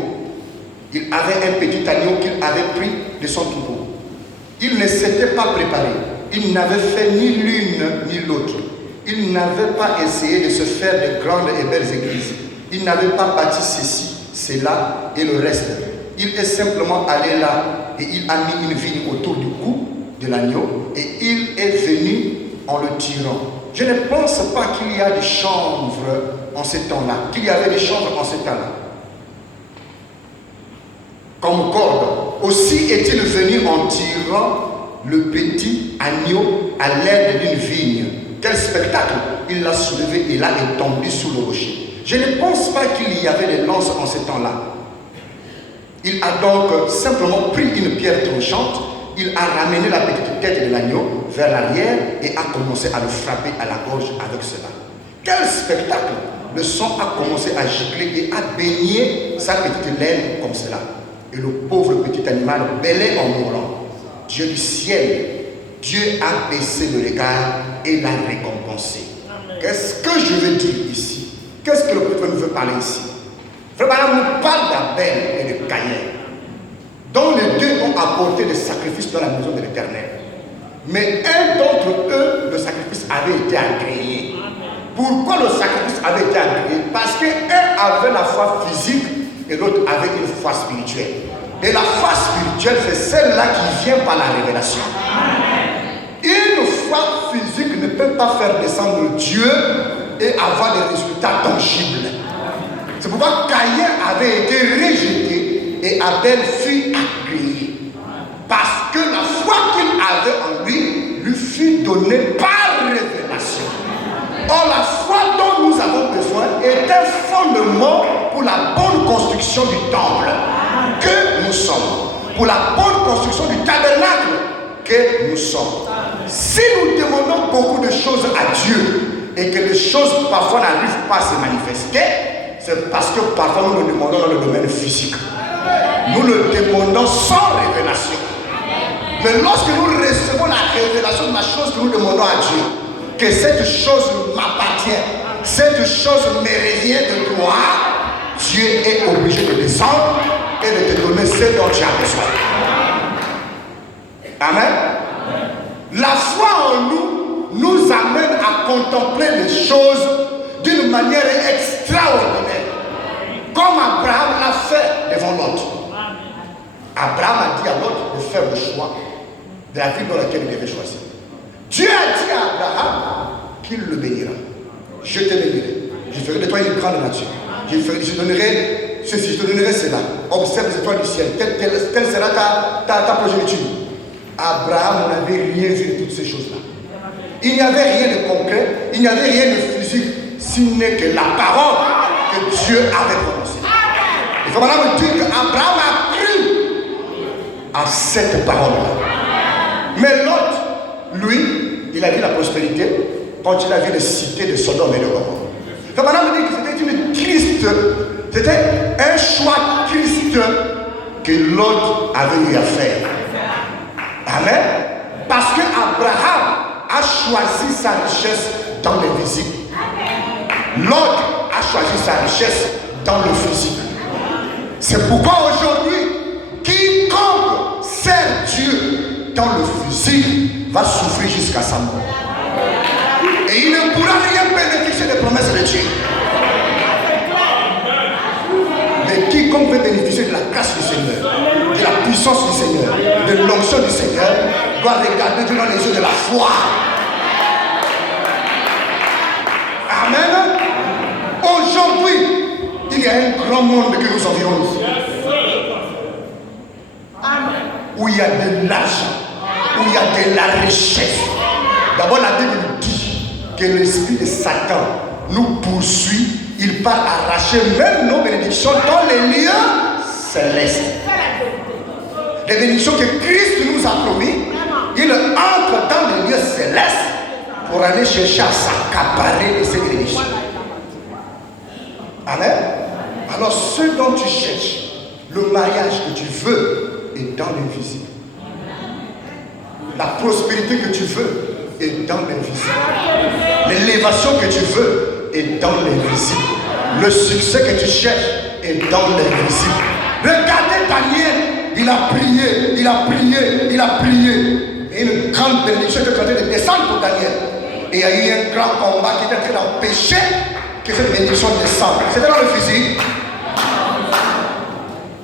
Il avait un petit agneau qu'il avait pris de son troupeau. Il ne s'était pas préparé. Il n'avait fait ni l'une ni l'autre. Il n'avait pas essayé de se faire de grandes et belles églises. Il n'avait pas bâti ceci, cela et le reste. Il est simplement allé là et il a mis une vigne autour du cou de l'agneau et il est venu en le tirant. Je ne pense pas qu'il y a des chanvres en ce temps-là, qu'il y avait des chanvres en ce temps-là. Comme corde. Aussi est-il venu en tirant le petit agneau à l'aide d'une vigne. Quel spectacle! Il l'a soulevé et là est tombé sous le rocher. Je ne pense pas qu'il y avait des lances en ce temps-là. Il a donc simplement pris une pierre tranchante, il a ramené la petite tête de l'agneau vers l'arrière et a commencé à le frapper à la gorge avec cela. Quel spectacle! Le sang a commencé à gicler et a baigné sa petite laine comme cela. Et le pauvre petit animal bêlait en mourant. Dieu du ciel, Dieu a baissé le regard et l'a récompensé. Qu'est-ce que je veux dire ici? Qu'est-ce que le prophète nous veut parler ici? Frère Branham nous parle d'Abel et de Caïn, dont les deux ont apporté des sacrifices dans la maison de l'Éternel. Mais un d'entre eux, le sacrifice avait été agréé. Pourquoi le sacrifice avait été agréé? Parce qu'un avait la foi physique et l'autre avait une foi spirituelle. Et la foi spirituelle, c'est celle-là qui vient par la révélation. Une foi physique ne peut pas faire descendre Dieu et avoir des résultats tangibles. C'est pourquoi Caïn avait été rejeté et Abel fut agréé. Parce que la foi qu'il avait en lui fut donnée par révélation. Or, la foi dont nous avons besoin est un fondement pour la bonne construction du temple que nous sommes. Pour la bonne construction du tabernacle que nous sommes. Si nous demandons beaucoup de choses à Dieu et que les choses parfois n'arrivent pas à se manifester, c'est parce que parfois nous le demandons dans le domaine physique. Nous le demandons sans révélation. Mais lorsque nous recevons la révélation de la chose que nous demandons à Dieu, que cette chose m'appartient, cette chose me revient de toi, Dieu est obligé de descendre et de te donner ce dont tu as besoin. Amen. La foi en nous nous amène à contempler les choses d'une manière extraordinaire. Comme Abraham l'a fait devant Lot. Abraham a dit à Lot de faire le choix de la ville dans laquelle il devait choisir. Dieu a dit à Abraham qu'il le bénira. Je te bénirai. Je ferai de toi une grande nature. Je te donnerai ceci, je te donnerai cela. Observe les étoiles du ciel. Telle sera ta progéniture. Abraham n'avait rien vu de toutes ces choses-là. Il n'y avait rien de concret, il n'y avait rien de physique, si n'est que la parole que Dieu avait prononcée. Il faut maintenant me dire qu'Abraham a cru à cette parole-là. Mais l'autre, lui, il a vu la prospérité quand il a vu les cités de Sodome et de Gomorrhe. Il faut maintenant me dire que c'était une triste, c'était un choix triste que l'autre avait eu à faire. Amen. Parce que Abraham a choisi sa richesse dans l'invisible. L'autre a choisi sa richesse dans le physique. C'est pourquoi aujourd'hui, quiconque sert Dieu dans le physique va souffrir jusqu'à sa mort. Et il ne pourra rien bénéficier des promesses de Dieu. Mais quiconque veut bénéficier de la grâce du Seigneur, de la puissance du Seigneur, de l'onction du Seigneur, doit regarder Dieu dans les yeux de la foi. Amen. Aujourd'hui, il y a un grand monde que nous environs ici. Où il y a de l'argent, où il y a de la richesse. D'abord, la Bible nous dit que l'esprit de Satan nous poursuit. Il part arracher même nos bénédictions dans les lieux célestes. Les bénédictions que Christ nous a promis, il entre dans les lieux célestes pour aller chercher à s'accaparer de ces bénédictions. Amen. Alors ce dont tu cherches, le mariage que tu veux est dans l'invisible. La prospérité que tu veux est dans l'invisible. L'élévation que tu veux est dans l'invisible. Le succès que tu cherches est dans l'invisible. Regardez Daniel, il a prié, il a prié, il a prié. Et une grande bénédiction était en train de descendre pour Daniel. Et il y a eu un grand combat qui était en train d'empêcher que cette bénédiction descende. C'était dans le physique.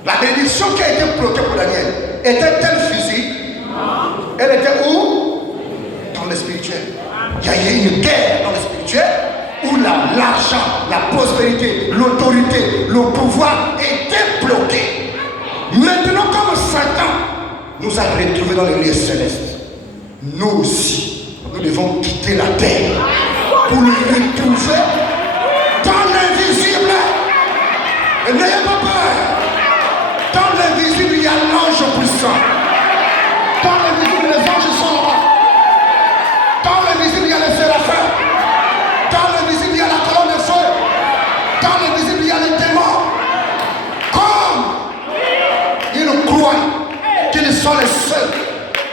La bénédiction qui a été bloquée pour Daniel était-elle physique? Elle était où? Dans le spirituel. Il y a eu une guerre dans le spirituel où l'argent, la prospérité, l'autorité, le pouvoir étaient bloqués. Maintenant, comme Satan nous a retrouvés dans les lieux célestes, nous aussi, nous devons quitter la terre pour le retrouver dans l'invisible. Et n'ayez pas peur. Dans l'invisible, il y a l'ange puissant. Dans l'invisible, les anges sont là. Dans l'invisible, il y a les séraphins. Dans l'invisible, il y a la colonne de feu. Dans l'invisible, il y a les démons. Comme ils croient qu'ils sont les seuls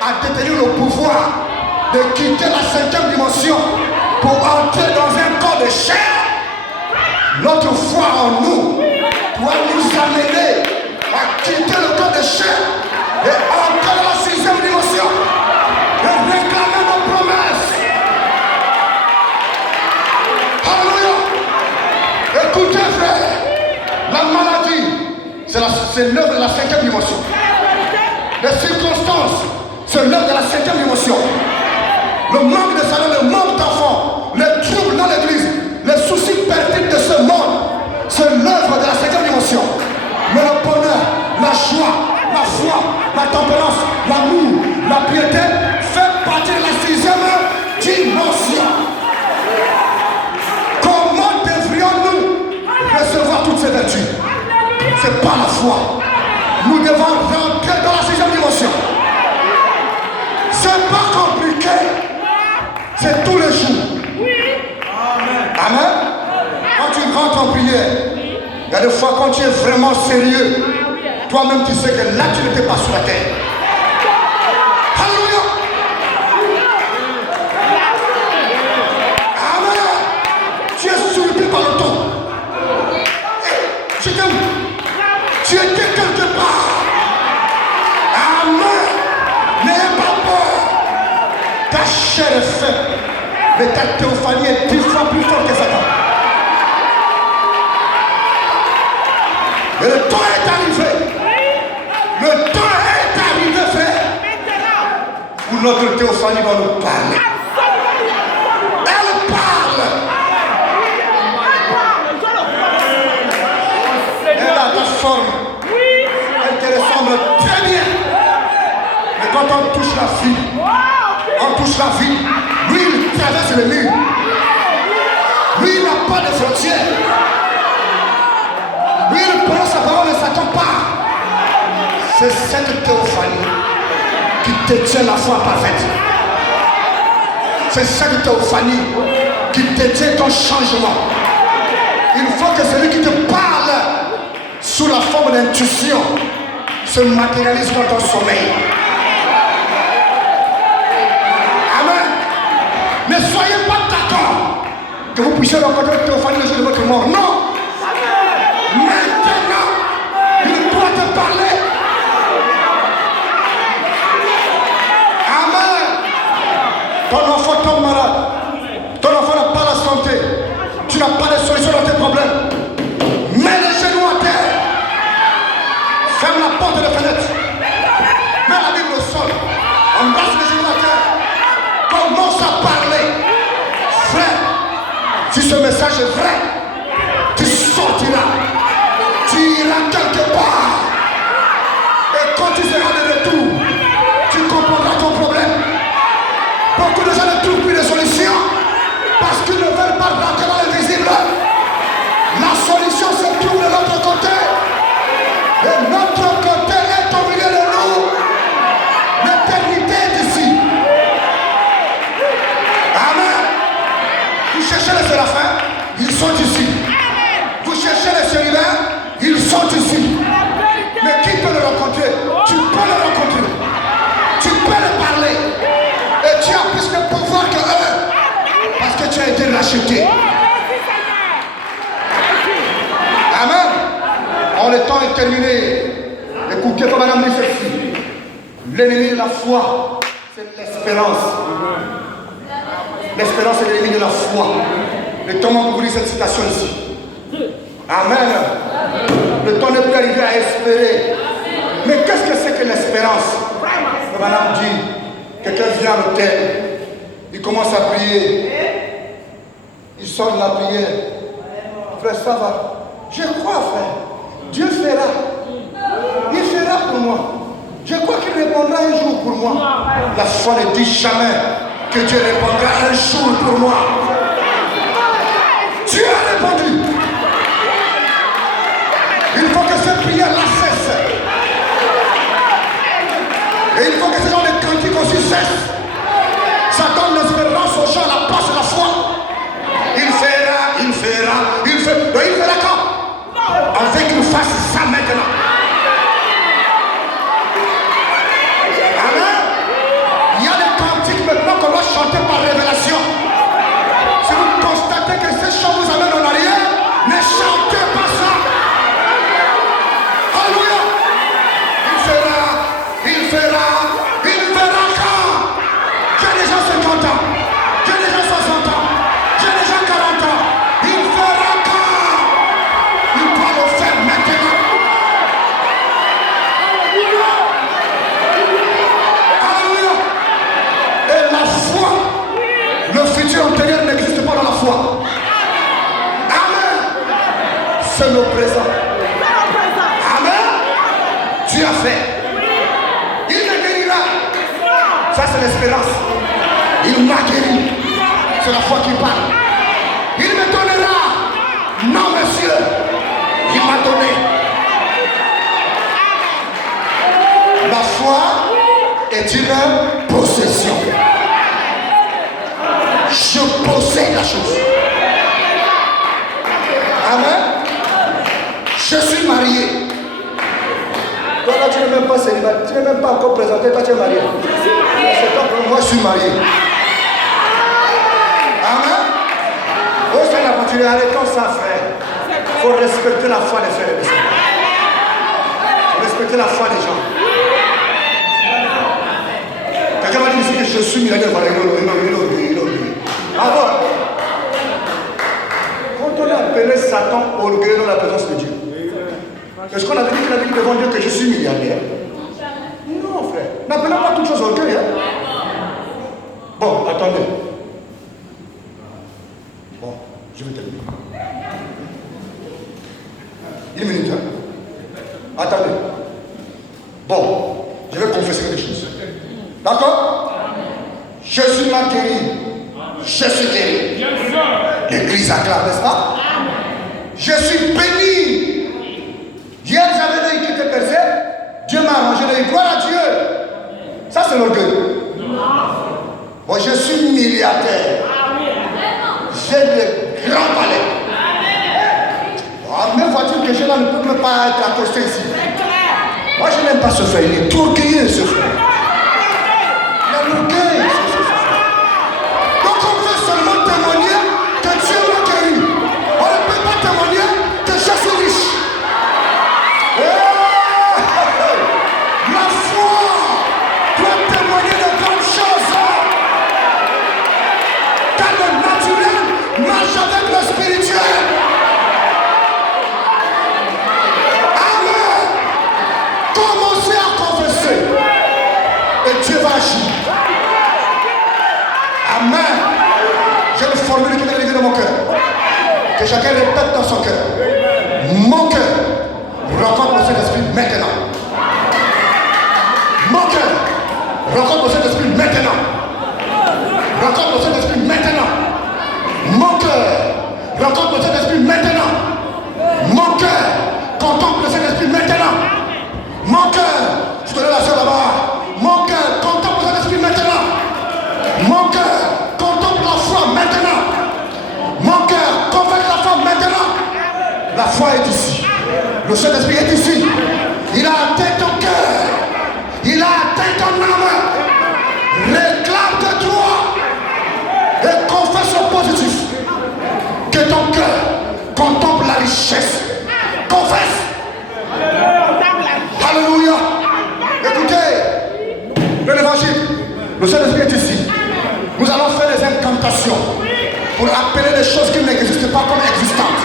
à détenir le pouvoir de quitter la 5e dimension pour entrer dans un corps de chair, notre foi en nous doit nous amener à quitter le corps de chair et entrer dans la 6e dimension et réclamer nos promesses. Alléluia. Écoutez frère, la maladie c'est l'œuvre de la 5e dimension. Les circonstances, c'est l'œuvre de la 7e dimension. Le manque de salaire, le manque d'enfants, les troubles dans l'église, les soucis perdibles de ce monde, c'est l'œuvre de la 7e dimension. Mais le bonheur, la joie, la foi, la tempérance, l'amour, la piété fait partie de la 6e dimension. Comment devrions-nous recevoir toutes ces vertus? C'est par la foi. Nous devons rentrer dans la 6e dimension. C'est pas compliqué. C'est tous les jours. Amen. Quand tu rentres en prière, il y a des fois quand tu es vraiment sérieux, toi-même tu sais que là tu n'étais pas sur la terre. Alléluia. Amen. Tu es surpris par le temps. Tu étais où? Tu étais quelque part. Amen. N'ayez pas peur. Ta chair est faible, mais ta théophanie est 10 fois plus forte que Satan. Et le temps est arrivé. Le temps est arrivé, frère, où notre théophanie va nous parler. touche la vie. Lui, il traverse le mur. Lui, il n'a pas de frontières. Lui, il prend sa parole et ne s'attend pas. C'est cette théophanie qui te tient la foi parfaite. C'est cette théophanie qui te tient ton changement. Il faut que celui qui te parle sous la forme d'intuition se matérialise dans ton sommeil. Amen. Ne soyez pas d'accord que vous puissiez rencontrer une théophanie le jour de votre mort. Non. Maintenant, il doit te parler. Amen. Ton enfant tombe malade. Ton enfant n'a pas la santé. Tu n'as pas de solution dans tes problèmes. Mets les genoux à terre. Ferme la porte de la fenêtre. Mets la Bible au sol. Embrasse les genoux à terre. Commence à parler. Frère, si ce message est vrai, tu sortiras. Tu iras quelque part. Et quand tu seras de retour, tu comprendras ton problème. Beaucoup de gens ne trouvent plus de solution parce qu'ils ne veulent pas rentrer dans l'invisible. La solution se trouve de l'autre côté. Et notre côté est au milieu de nous. L'éternité est ici. Amen. Vous cherchez les séraphins, ils sont ici. Vous cherchez les chérubins, ils sont ici. Mais qui peut le rencontrer? Tu peux le rencontrer. Tu peux le parler. Et tu as plus de pouvoir que eux. Parce que tu as été racheté. Amen. Oh, le temps est terminé. Écoutez comme madame dit ceci. L'ennemi de la foi, c'est l'espérance. L'espérance est l'ennemi de la foi. Le temps pour vous lire cette citation ici. Amen. Le temps n'est plus arrivé à espérer. Mais qu'est-ce que c'est que l'espérance? Madame dit, quelqu'un vient à l'hôtel, il commence à prier. Il sort de la prière. Frère, ça va. Je crois, frère. Dieu fera. Il fera pour moi. Je crois qu'il répondra un jour pour moi. La foi ne dit jamais que Dieu répondra un jour pour moi. Dieu a répondu. Il faut que cette prière-là cesse. Et il faut que ces gens de cantiques aussi cessent. Ça donne l'espérance aux gens à la place de la foi. Il fera, il fera, il fera. Donc il fera quand? On veut qu'il fasse ça maintenant. Amen. Il y a des cantiques maintenant qu'on doit chanter par révélation. Si vous constatez que ces chants vous amènent en arrière, ne chantez pas ça. Alléluia. Il fera, il fera, il fera quand? J'ai déjà 50 ans, j'ai déjà 60 ans, j'ai déjà 40 ans. Il fera quand? Il doit le faire maintenant. Alléluia. Et la foi, le futur antérieur n'existe pas dans la foi. Amen. C'est le présent. Amen. Tu as fait. Il me guérira. Ça c'est l'espérance. Il m'a guéri. C'est la foi qui parle. Il me donnera. Non monsieur. Il m'a donné. La foi est une possession. Je possède la chose. Amen. Je suis marié. Toi là tu n'es même pas célibataire. Tu n'es même pas encore présenté. Toi tu es marié. C'est pas pour moi je suis marié. Amen. Oh c'est la continuité. Arrêtons ça frère. Il faut respecter la foi des frères et des sœurs. Il faut respecter la foi des gens. Quelqu'un m'a dit ici que je suis millionnaire. Voilà, il avant, quand on a appelé Satan orgueilleux dans la présence de Dieu, est-ce qu'on avait dit qu'il a dit devant Dieu que je suis milliardaire? Non, frère. N'appelons pas toutes choses orgueil. Hein? Bon, attendez. Bon, je vais terminer. Une minute. Hein? Attendez. Bon, je vais confesser quelque chose. D'accord? Je suis guéri. Je suis guéri. L'église acclame, n'est-ce pas? Je suis béni. Hier, j'avais l'œil qui était percé. Dieu m'a arrangé l'œil. Gloire à Dieu. Ça, c'est l'orgueil. Moi, je suis milliardaire. J'ai des grands palais. La même voiture que j'ai là ne peut même pas être accostée ici. Moi, je n'aime pas ce frère. Il est tout orgueilleux, ce frère. Il a l'orgueil. Donc, on veut seulement témoigner que Dieu m'a guéri. On ne peut pas témoigner que je suis riche. La foi doit témoigner de grandes choses. Car le naturel marche avec le spirituel. Amen. Commencez à confesser. Et Dieu va agir. Amen. J'ai une formule qui est arrivée dans mon cœur. Que chacun répète dans son cœur. Mon cœur rencontre le Saint-Esprit maintenant. Mon cœur rencontre le Saint-Esprit maintenant. Rencontre le Saint-Esprit maintenant. Mon cœur rencontre le Saint-Esprit maintenant. Mon cœur contemple le Saint-Esprit maintenant. Mon cœur, je connais la soeur là-bas. Mon cœur contemple le Saint-Esprit maintenant. Mon cœur contemple la foi maintenant. Mon cœur convainc la foi maintenant. La foi est ici. Le Saint-Esprit est ici. Il a atteint ton cœur. Il a atteint ton âme. Réclame de toi. Et confesse au positif. Que ton cœur contemple la richesse. Confesse. Alléluia. Écoutez, de l'évangile, le Saint-Esprit est ici. Nous allons faire des incantations pour appeler des choses qui n'existent pas comme existantes.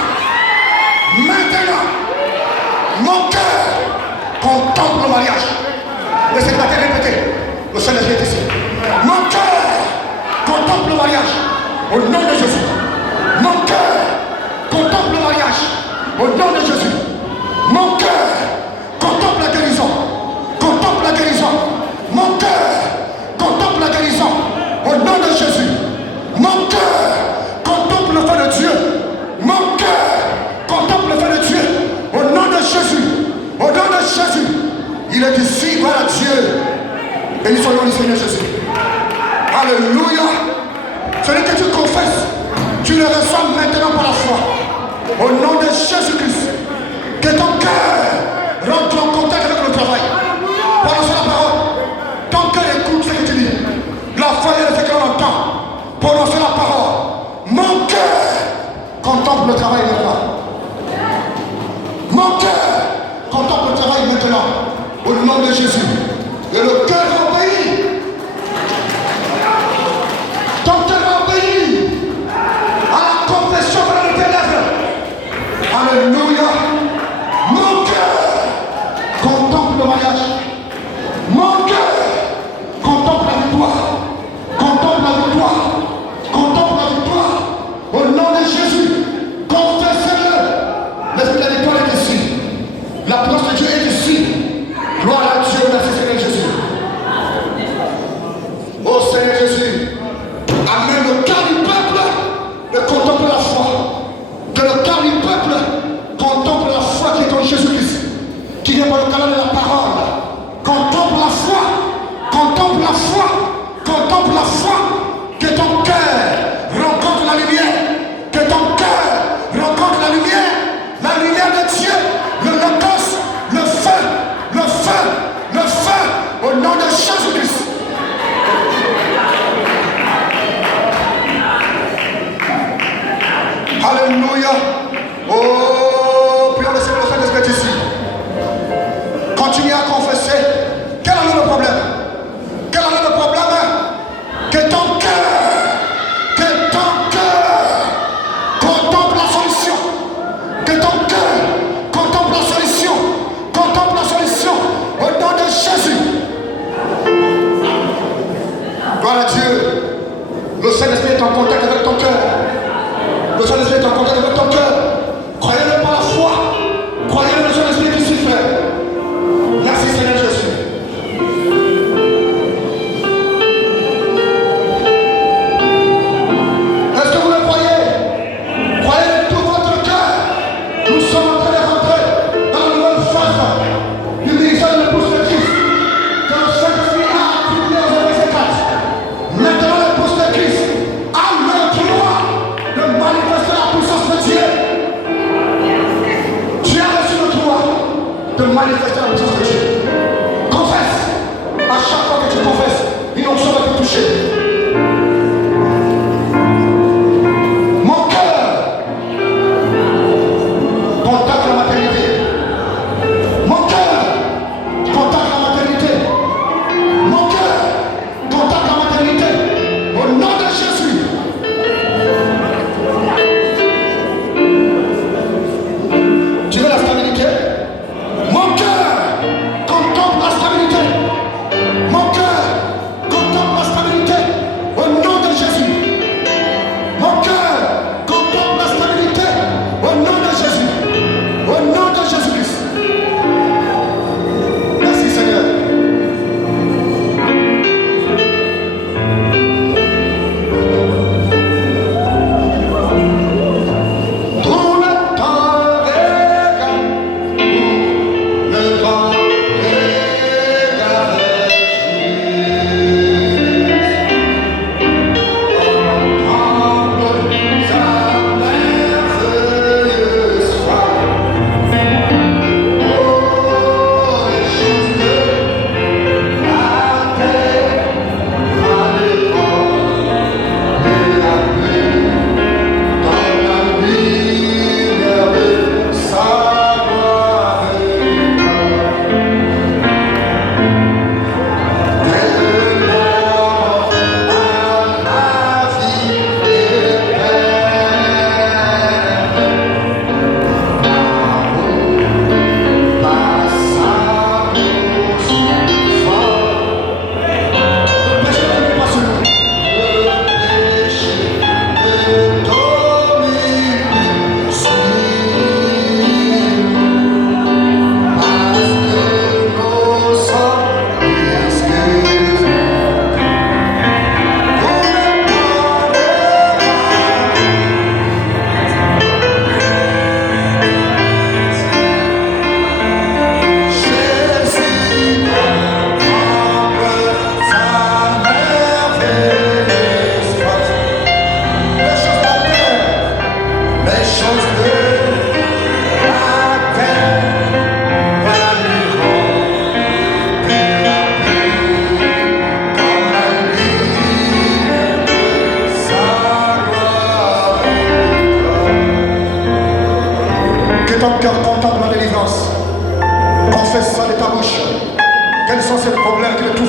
Maintenant, mon cœur contemple le mariage. Le célibataire répétez, le Saint-Esprit est ici. Mon cœur contemple le mariage au nom de Jésus. Mon cœur contemple le mariage au nom de Jésus. Mon cœur contemple la guérison. Contemple la guérison. Mon cœur contemple la guérison au nom de Jésus. Mon cœur contemple le feu de Dieu. Mon cœur contemple le feu de Dieu au nom de Jésus. Au nom de Jésus. Il est ici, gloire à Dieu. Béni soit le nom du Seigneur Jésus. Alléluia. Celui que tu confesses, tu le reçois maintenant par la foi. Au nom de Jésus-Christ. Que ton cœur rentre en contact avec le travail. Prononce la parole. Ton cœur écoute ce que tu dis. La foi est ce que l'on entend. Prononce la parole. Mon cœur contemple le travail maintenant. Mon cœur contemple le travail maintenant. Au nom de Jésus. Et le cœur obéit. Ton cœur obéit à la confession de tes lèvres. Alléluia. Mon cœur contemple le mariage. Mon cœur contemple la victoire. Contemple la victoire. Contemple la victoire. Au nom de Jésus. Confessez-le. L'esprit de la victoire est ici. La puissance de Dieu est ici. Gloire à Dieu. Merci Seigneur Jésus. Oh Seigneur Jésus. Amen. Le cœur du peuple contemple la foi. Que le cœur du peuple contemple la foi qui est en Jésus-Christ. Qui vient par le canal de la parole. Contemple la foi. Contemple la foi. Contemple la foi. Que ton cœur rencontre la lumière. Que ton cœur rencontre la lumière. La lumière de Dieu. Le logos. Le feu. Le feu. Le feu. Au nom de Jésus-Christ. Alléluia. Oh, prions le Seigneur, le Saint-Esprit ici. Continuez à confesser. Quel est le problème? Quel est le problème? Que ton cœur contemple la solution. Que ton cœur contemple la solution. Contemple la solution. Au nom de Jésus. Gloire à Dieu. Le Saint-Esprit est en contact avec ton cœur. Le Saint-Esprit est en contact avec ton cœur. Croyez-le par la foi. Croyez-le, le Saint-Esprit est ici, frère. Merci Seigneur Jésus.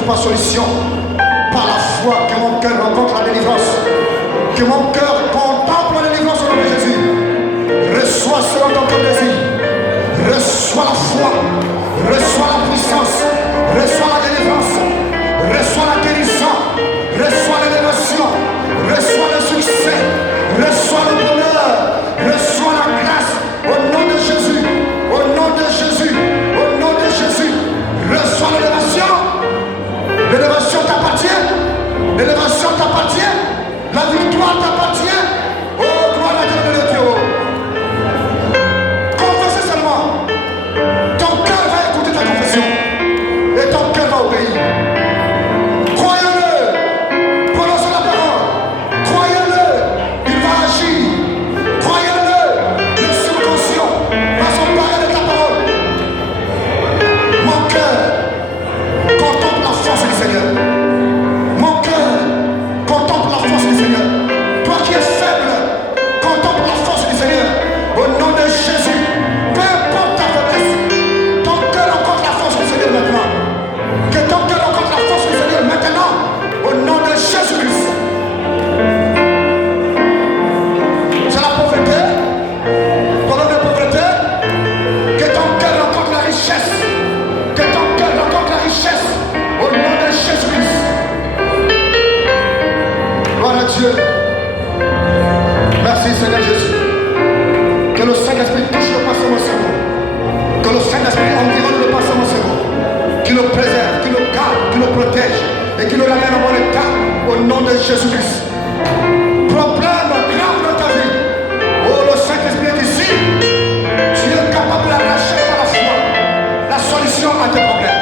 trouve pas solution. Par la foi, que mon cœur rencontre la délivrance. Que mon cœur contemple la délivrance au nom de Jésus. Reçois selon ton cœur désir. Reçois la foi. Reçois la puissance. Reçois la délivrance. Reçois la guérison. Reçois l'élévation. Reçois le succès. Reçois le bonheur. Reçois la grâce. Au nom de Jésus. Au nom de Jésus. Au nom de Jésus. Reçois l'élévation. L'élévation t'appartient. L'élévation t'appartient. La victoire t'appartient. Oh, gloire à Dieu de Dieu. Confessez seulement. Ton cœur va écouter ta confession. Et ton cœur va obéir. Croyez-le. Prononcez la parole. Croyez-le. Il va agir. Croyez-le. Le subconscient va s'emparer de ta parole. Mon cœur contemple la force du Seigneur. Mon cœur contemple la force du Seigneur. Toi qui es faible, contemple la force du Seigneur. Au nom de Jésus, peu importe ta faiblesse, ton cœur rencontre la force du Seigneur maintenant. Que ton cœur rencontre la force du Seigneur maintenant. Au nom de Jésus-Christ. C'est la pauvreté, problème de pauvreté. Que ton cœur rencontre la richesse. Que ton cœur rencontre la richesse. Au nom de Jésus-Christ. Gloire à Dieu. Merci Seigneur Jésus. Que le Saint-Esprit touche le passé mon cerveau. Que le Saint-Esprit environne le passé mon cerveau. Qu'il le préserve, qu'il le garde, qu'il le protège. Et qu'il le ramène au bon état. Au nom de Jésus-Christ. Problème grave dans ta vie. Oh, le Saint-Esprit est ici. Tu es capable d'arracher par la foi la solution à tes problèmes.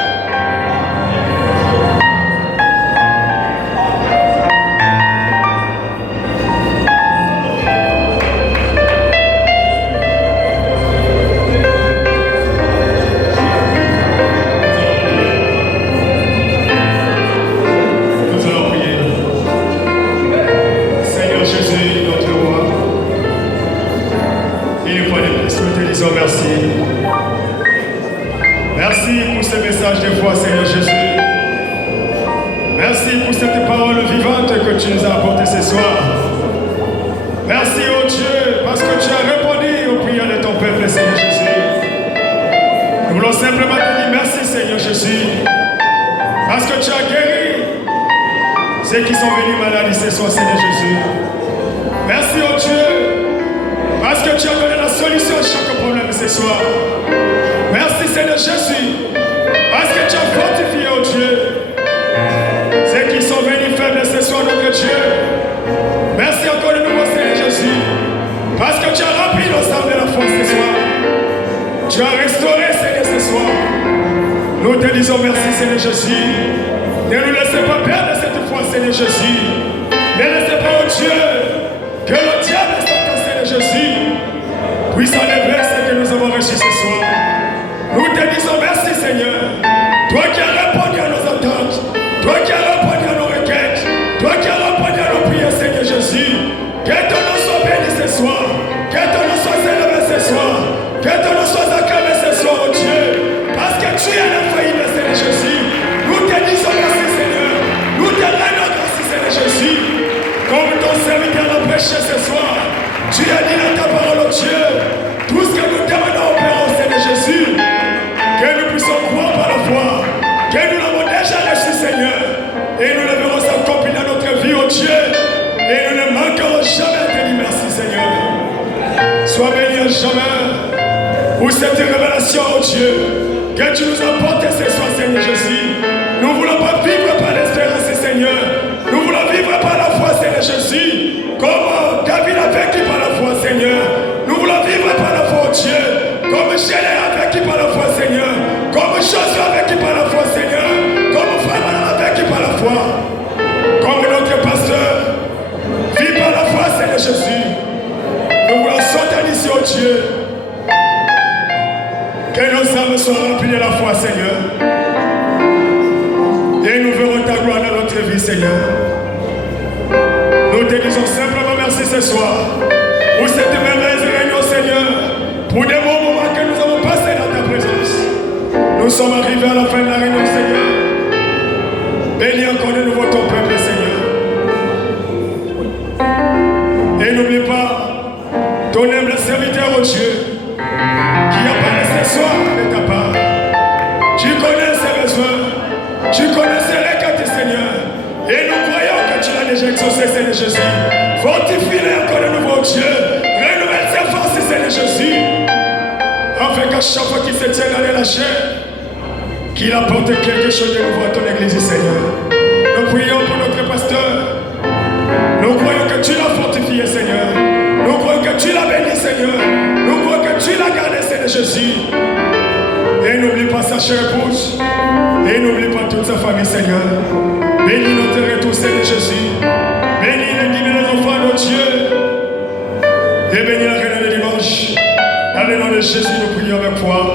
Nous allons prier. Seigneur Jésus, notre roi, une fois de plus, nous te disons merci. Merci pour ce message de foi, Seigneur Jésus. Merci pour cette parole vivante que tu nous as apportée ce soir. Merci, oh Dieu, parce que tu as répondu aux prières de ton peuple, Seigneur Jésus. Nous voulons simplement te dire merci, Seigneur Jésus, parce que tu as guéri ceux qui sont venus malades ce soir, Seigneur Jésus. Merci, oh Dieu, parce que tu as donné la solution à chaque problème ce soir. Merci, Seigneur Jésus, parce que tu as fortifié, oh Dieu, ceux qui sont venus faibles ce soir, notre Dieu. Merci encore de nouveau, Seigneur Jésus, parce que tu as rempli nos âmes de la foi ce soir. Tu as restauré, Seigneur, ce soir. Nous te disons merci, Seigneur Jésus. Ne nous laissez pas perdre cette foi, Seigneur Jésus. Ne laissez pas, oh Dieu, que le diable, Seigneur Jésus, puisse enlever ce que nous avons reçu ce soir. Nous te disons merci, Seigneur. Toi qui as répondu à nos attentes, toi qui as répondu à nos requêtes, toi qui as répondu à nos prières, Seigneur Jésus. Que ton nom soit béni ce soir. Que ton nom soit élevé ce soir. Que ton nom soit acclamé ce soir, oh Dieu. Parce que tu es l'infaillible, Seigneur Jésus. Nous te disons merci, Seigneur. Nous te rendons grâce, Seigneur Jésus. Comme ton serviteur l'a prêché ce soir, tu as dit dans ta parole, oh Dieu, tout ce que nous demandons au Père, Seigneur Jésus, que nous puissions croire par la foi, que nous l'avons déjà reçu, Seigneur, et nous le verrons s'accomplir dans notre vie, oh Dieu, et nous ne manquerons jamais à te dire merci, Seigneur. Sois béni à jamais pour cette révélation, oh Dieu, que tu nous as portée ce soir, Seigneur Jésus. Nous ne voulons pas vivre par l'espérance, Seigneur. Nous voulons vivre par la foi, Seigneur Jésus, comme David a vécu par la foi, Seigneur. Nous voulons vivre par la foi, oh Dieu, comme Gédéon a vécu par la foi, Seigneur, comme Josué a vécu par la foi, Seigneur, comme Frère a vécu par la foi, comme notre pasteur vit par la foi, Seigneur Jésus. Nous voulons sortir d'ici, oh Dieu, que nos âmes soient remplies de la foi, Seigneur, et nous verrons ta gloire dans notre vie, Seigneur. Nous te disons simplement merci ce soir pour cette merveilleuse réunion, Seigneur, pour des bons moments que nous avons passés dans ta présence. Nous sommes arrivés à la fin de la réunion, Seigneur. Bénis encore de nouveau ton peuple, Seigneur. Et n'oublie pas ton humble serviteur, oh Dieu, qui a parlé ce soir de ta part. Tu connais ses besoins, tu connais ses requêtes, Seigneur. Et nous croyons que tu l'as déjà exaucé, Seigneur Jésus. Fortifie-le encore de nouveau, Dieu. Renouvelle ses forces, Seigneur Jésus. Afin qu'à chaque fois qu'il se tient dans la chair, qu'il apporte quelque chose de nouveau à ton église, Seigneur. Nous prions pour notre pasteur. Nous croyons que tu l'as fortifié, Seigneur. Nous croyons que tu l'as béni, Seigneur. Nous croyons que tu l'as gardé, Seigneur Jésus. Et n'oublie pas sa chère épouse. Et n'oublie pas toute sa famille, Seigneur. Bénis notre retour, Seigneur Jésus. Bénis les dîmes et les enfants de Dieu. Et bénis la reine de dimanche. Dans le nom de Jésus, nous prions avec foi.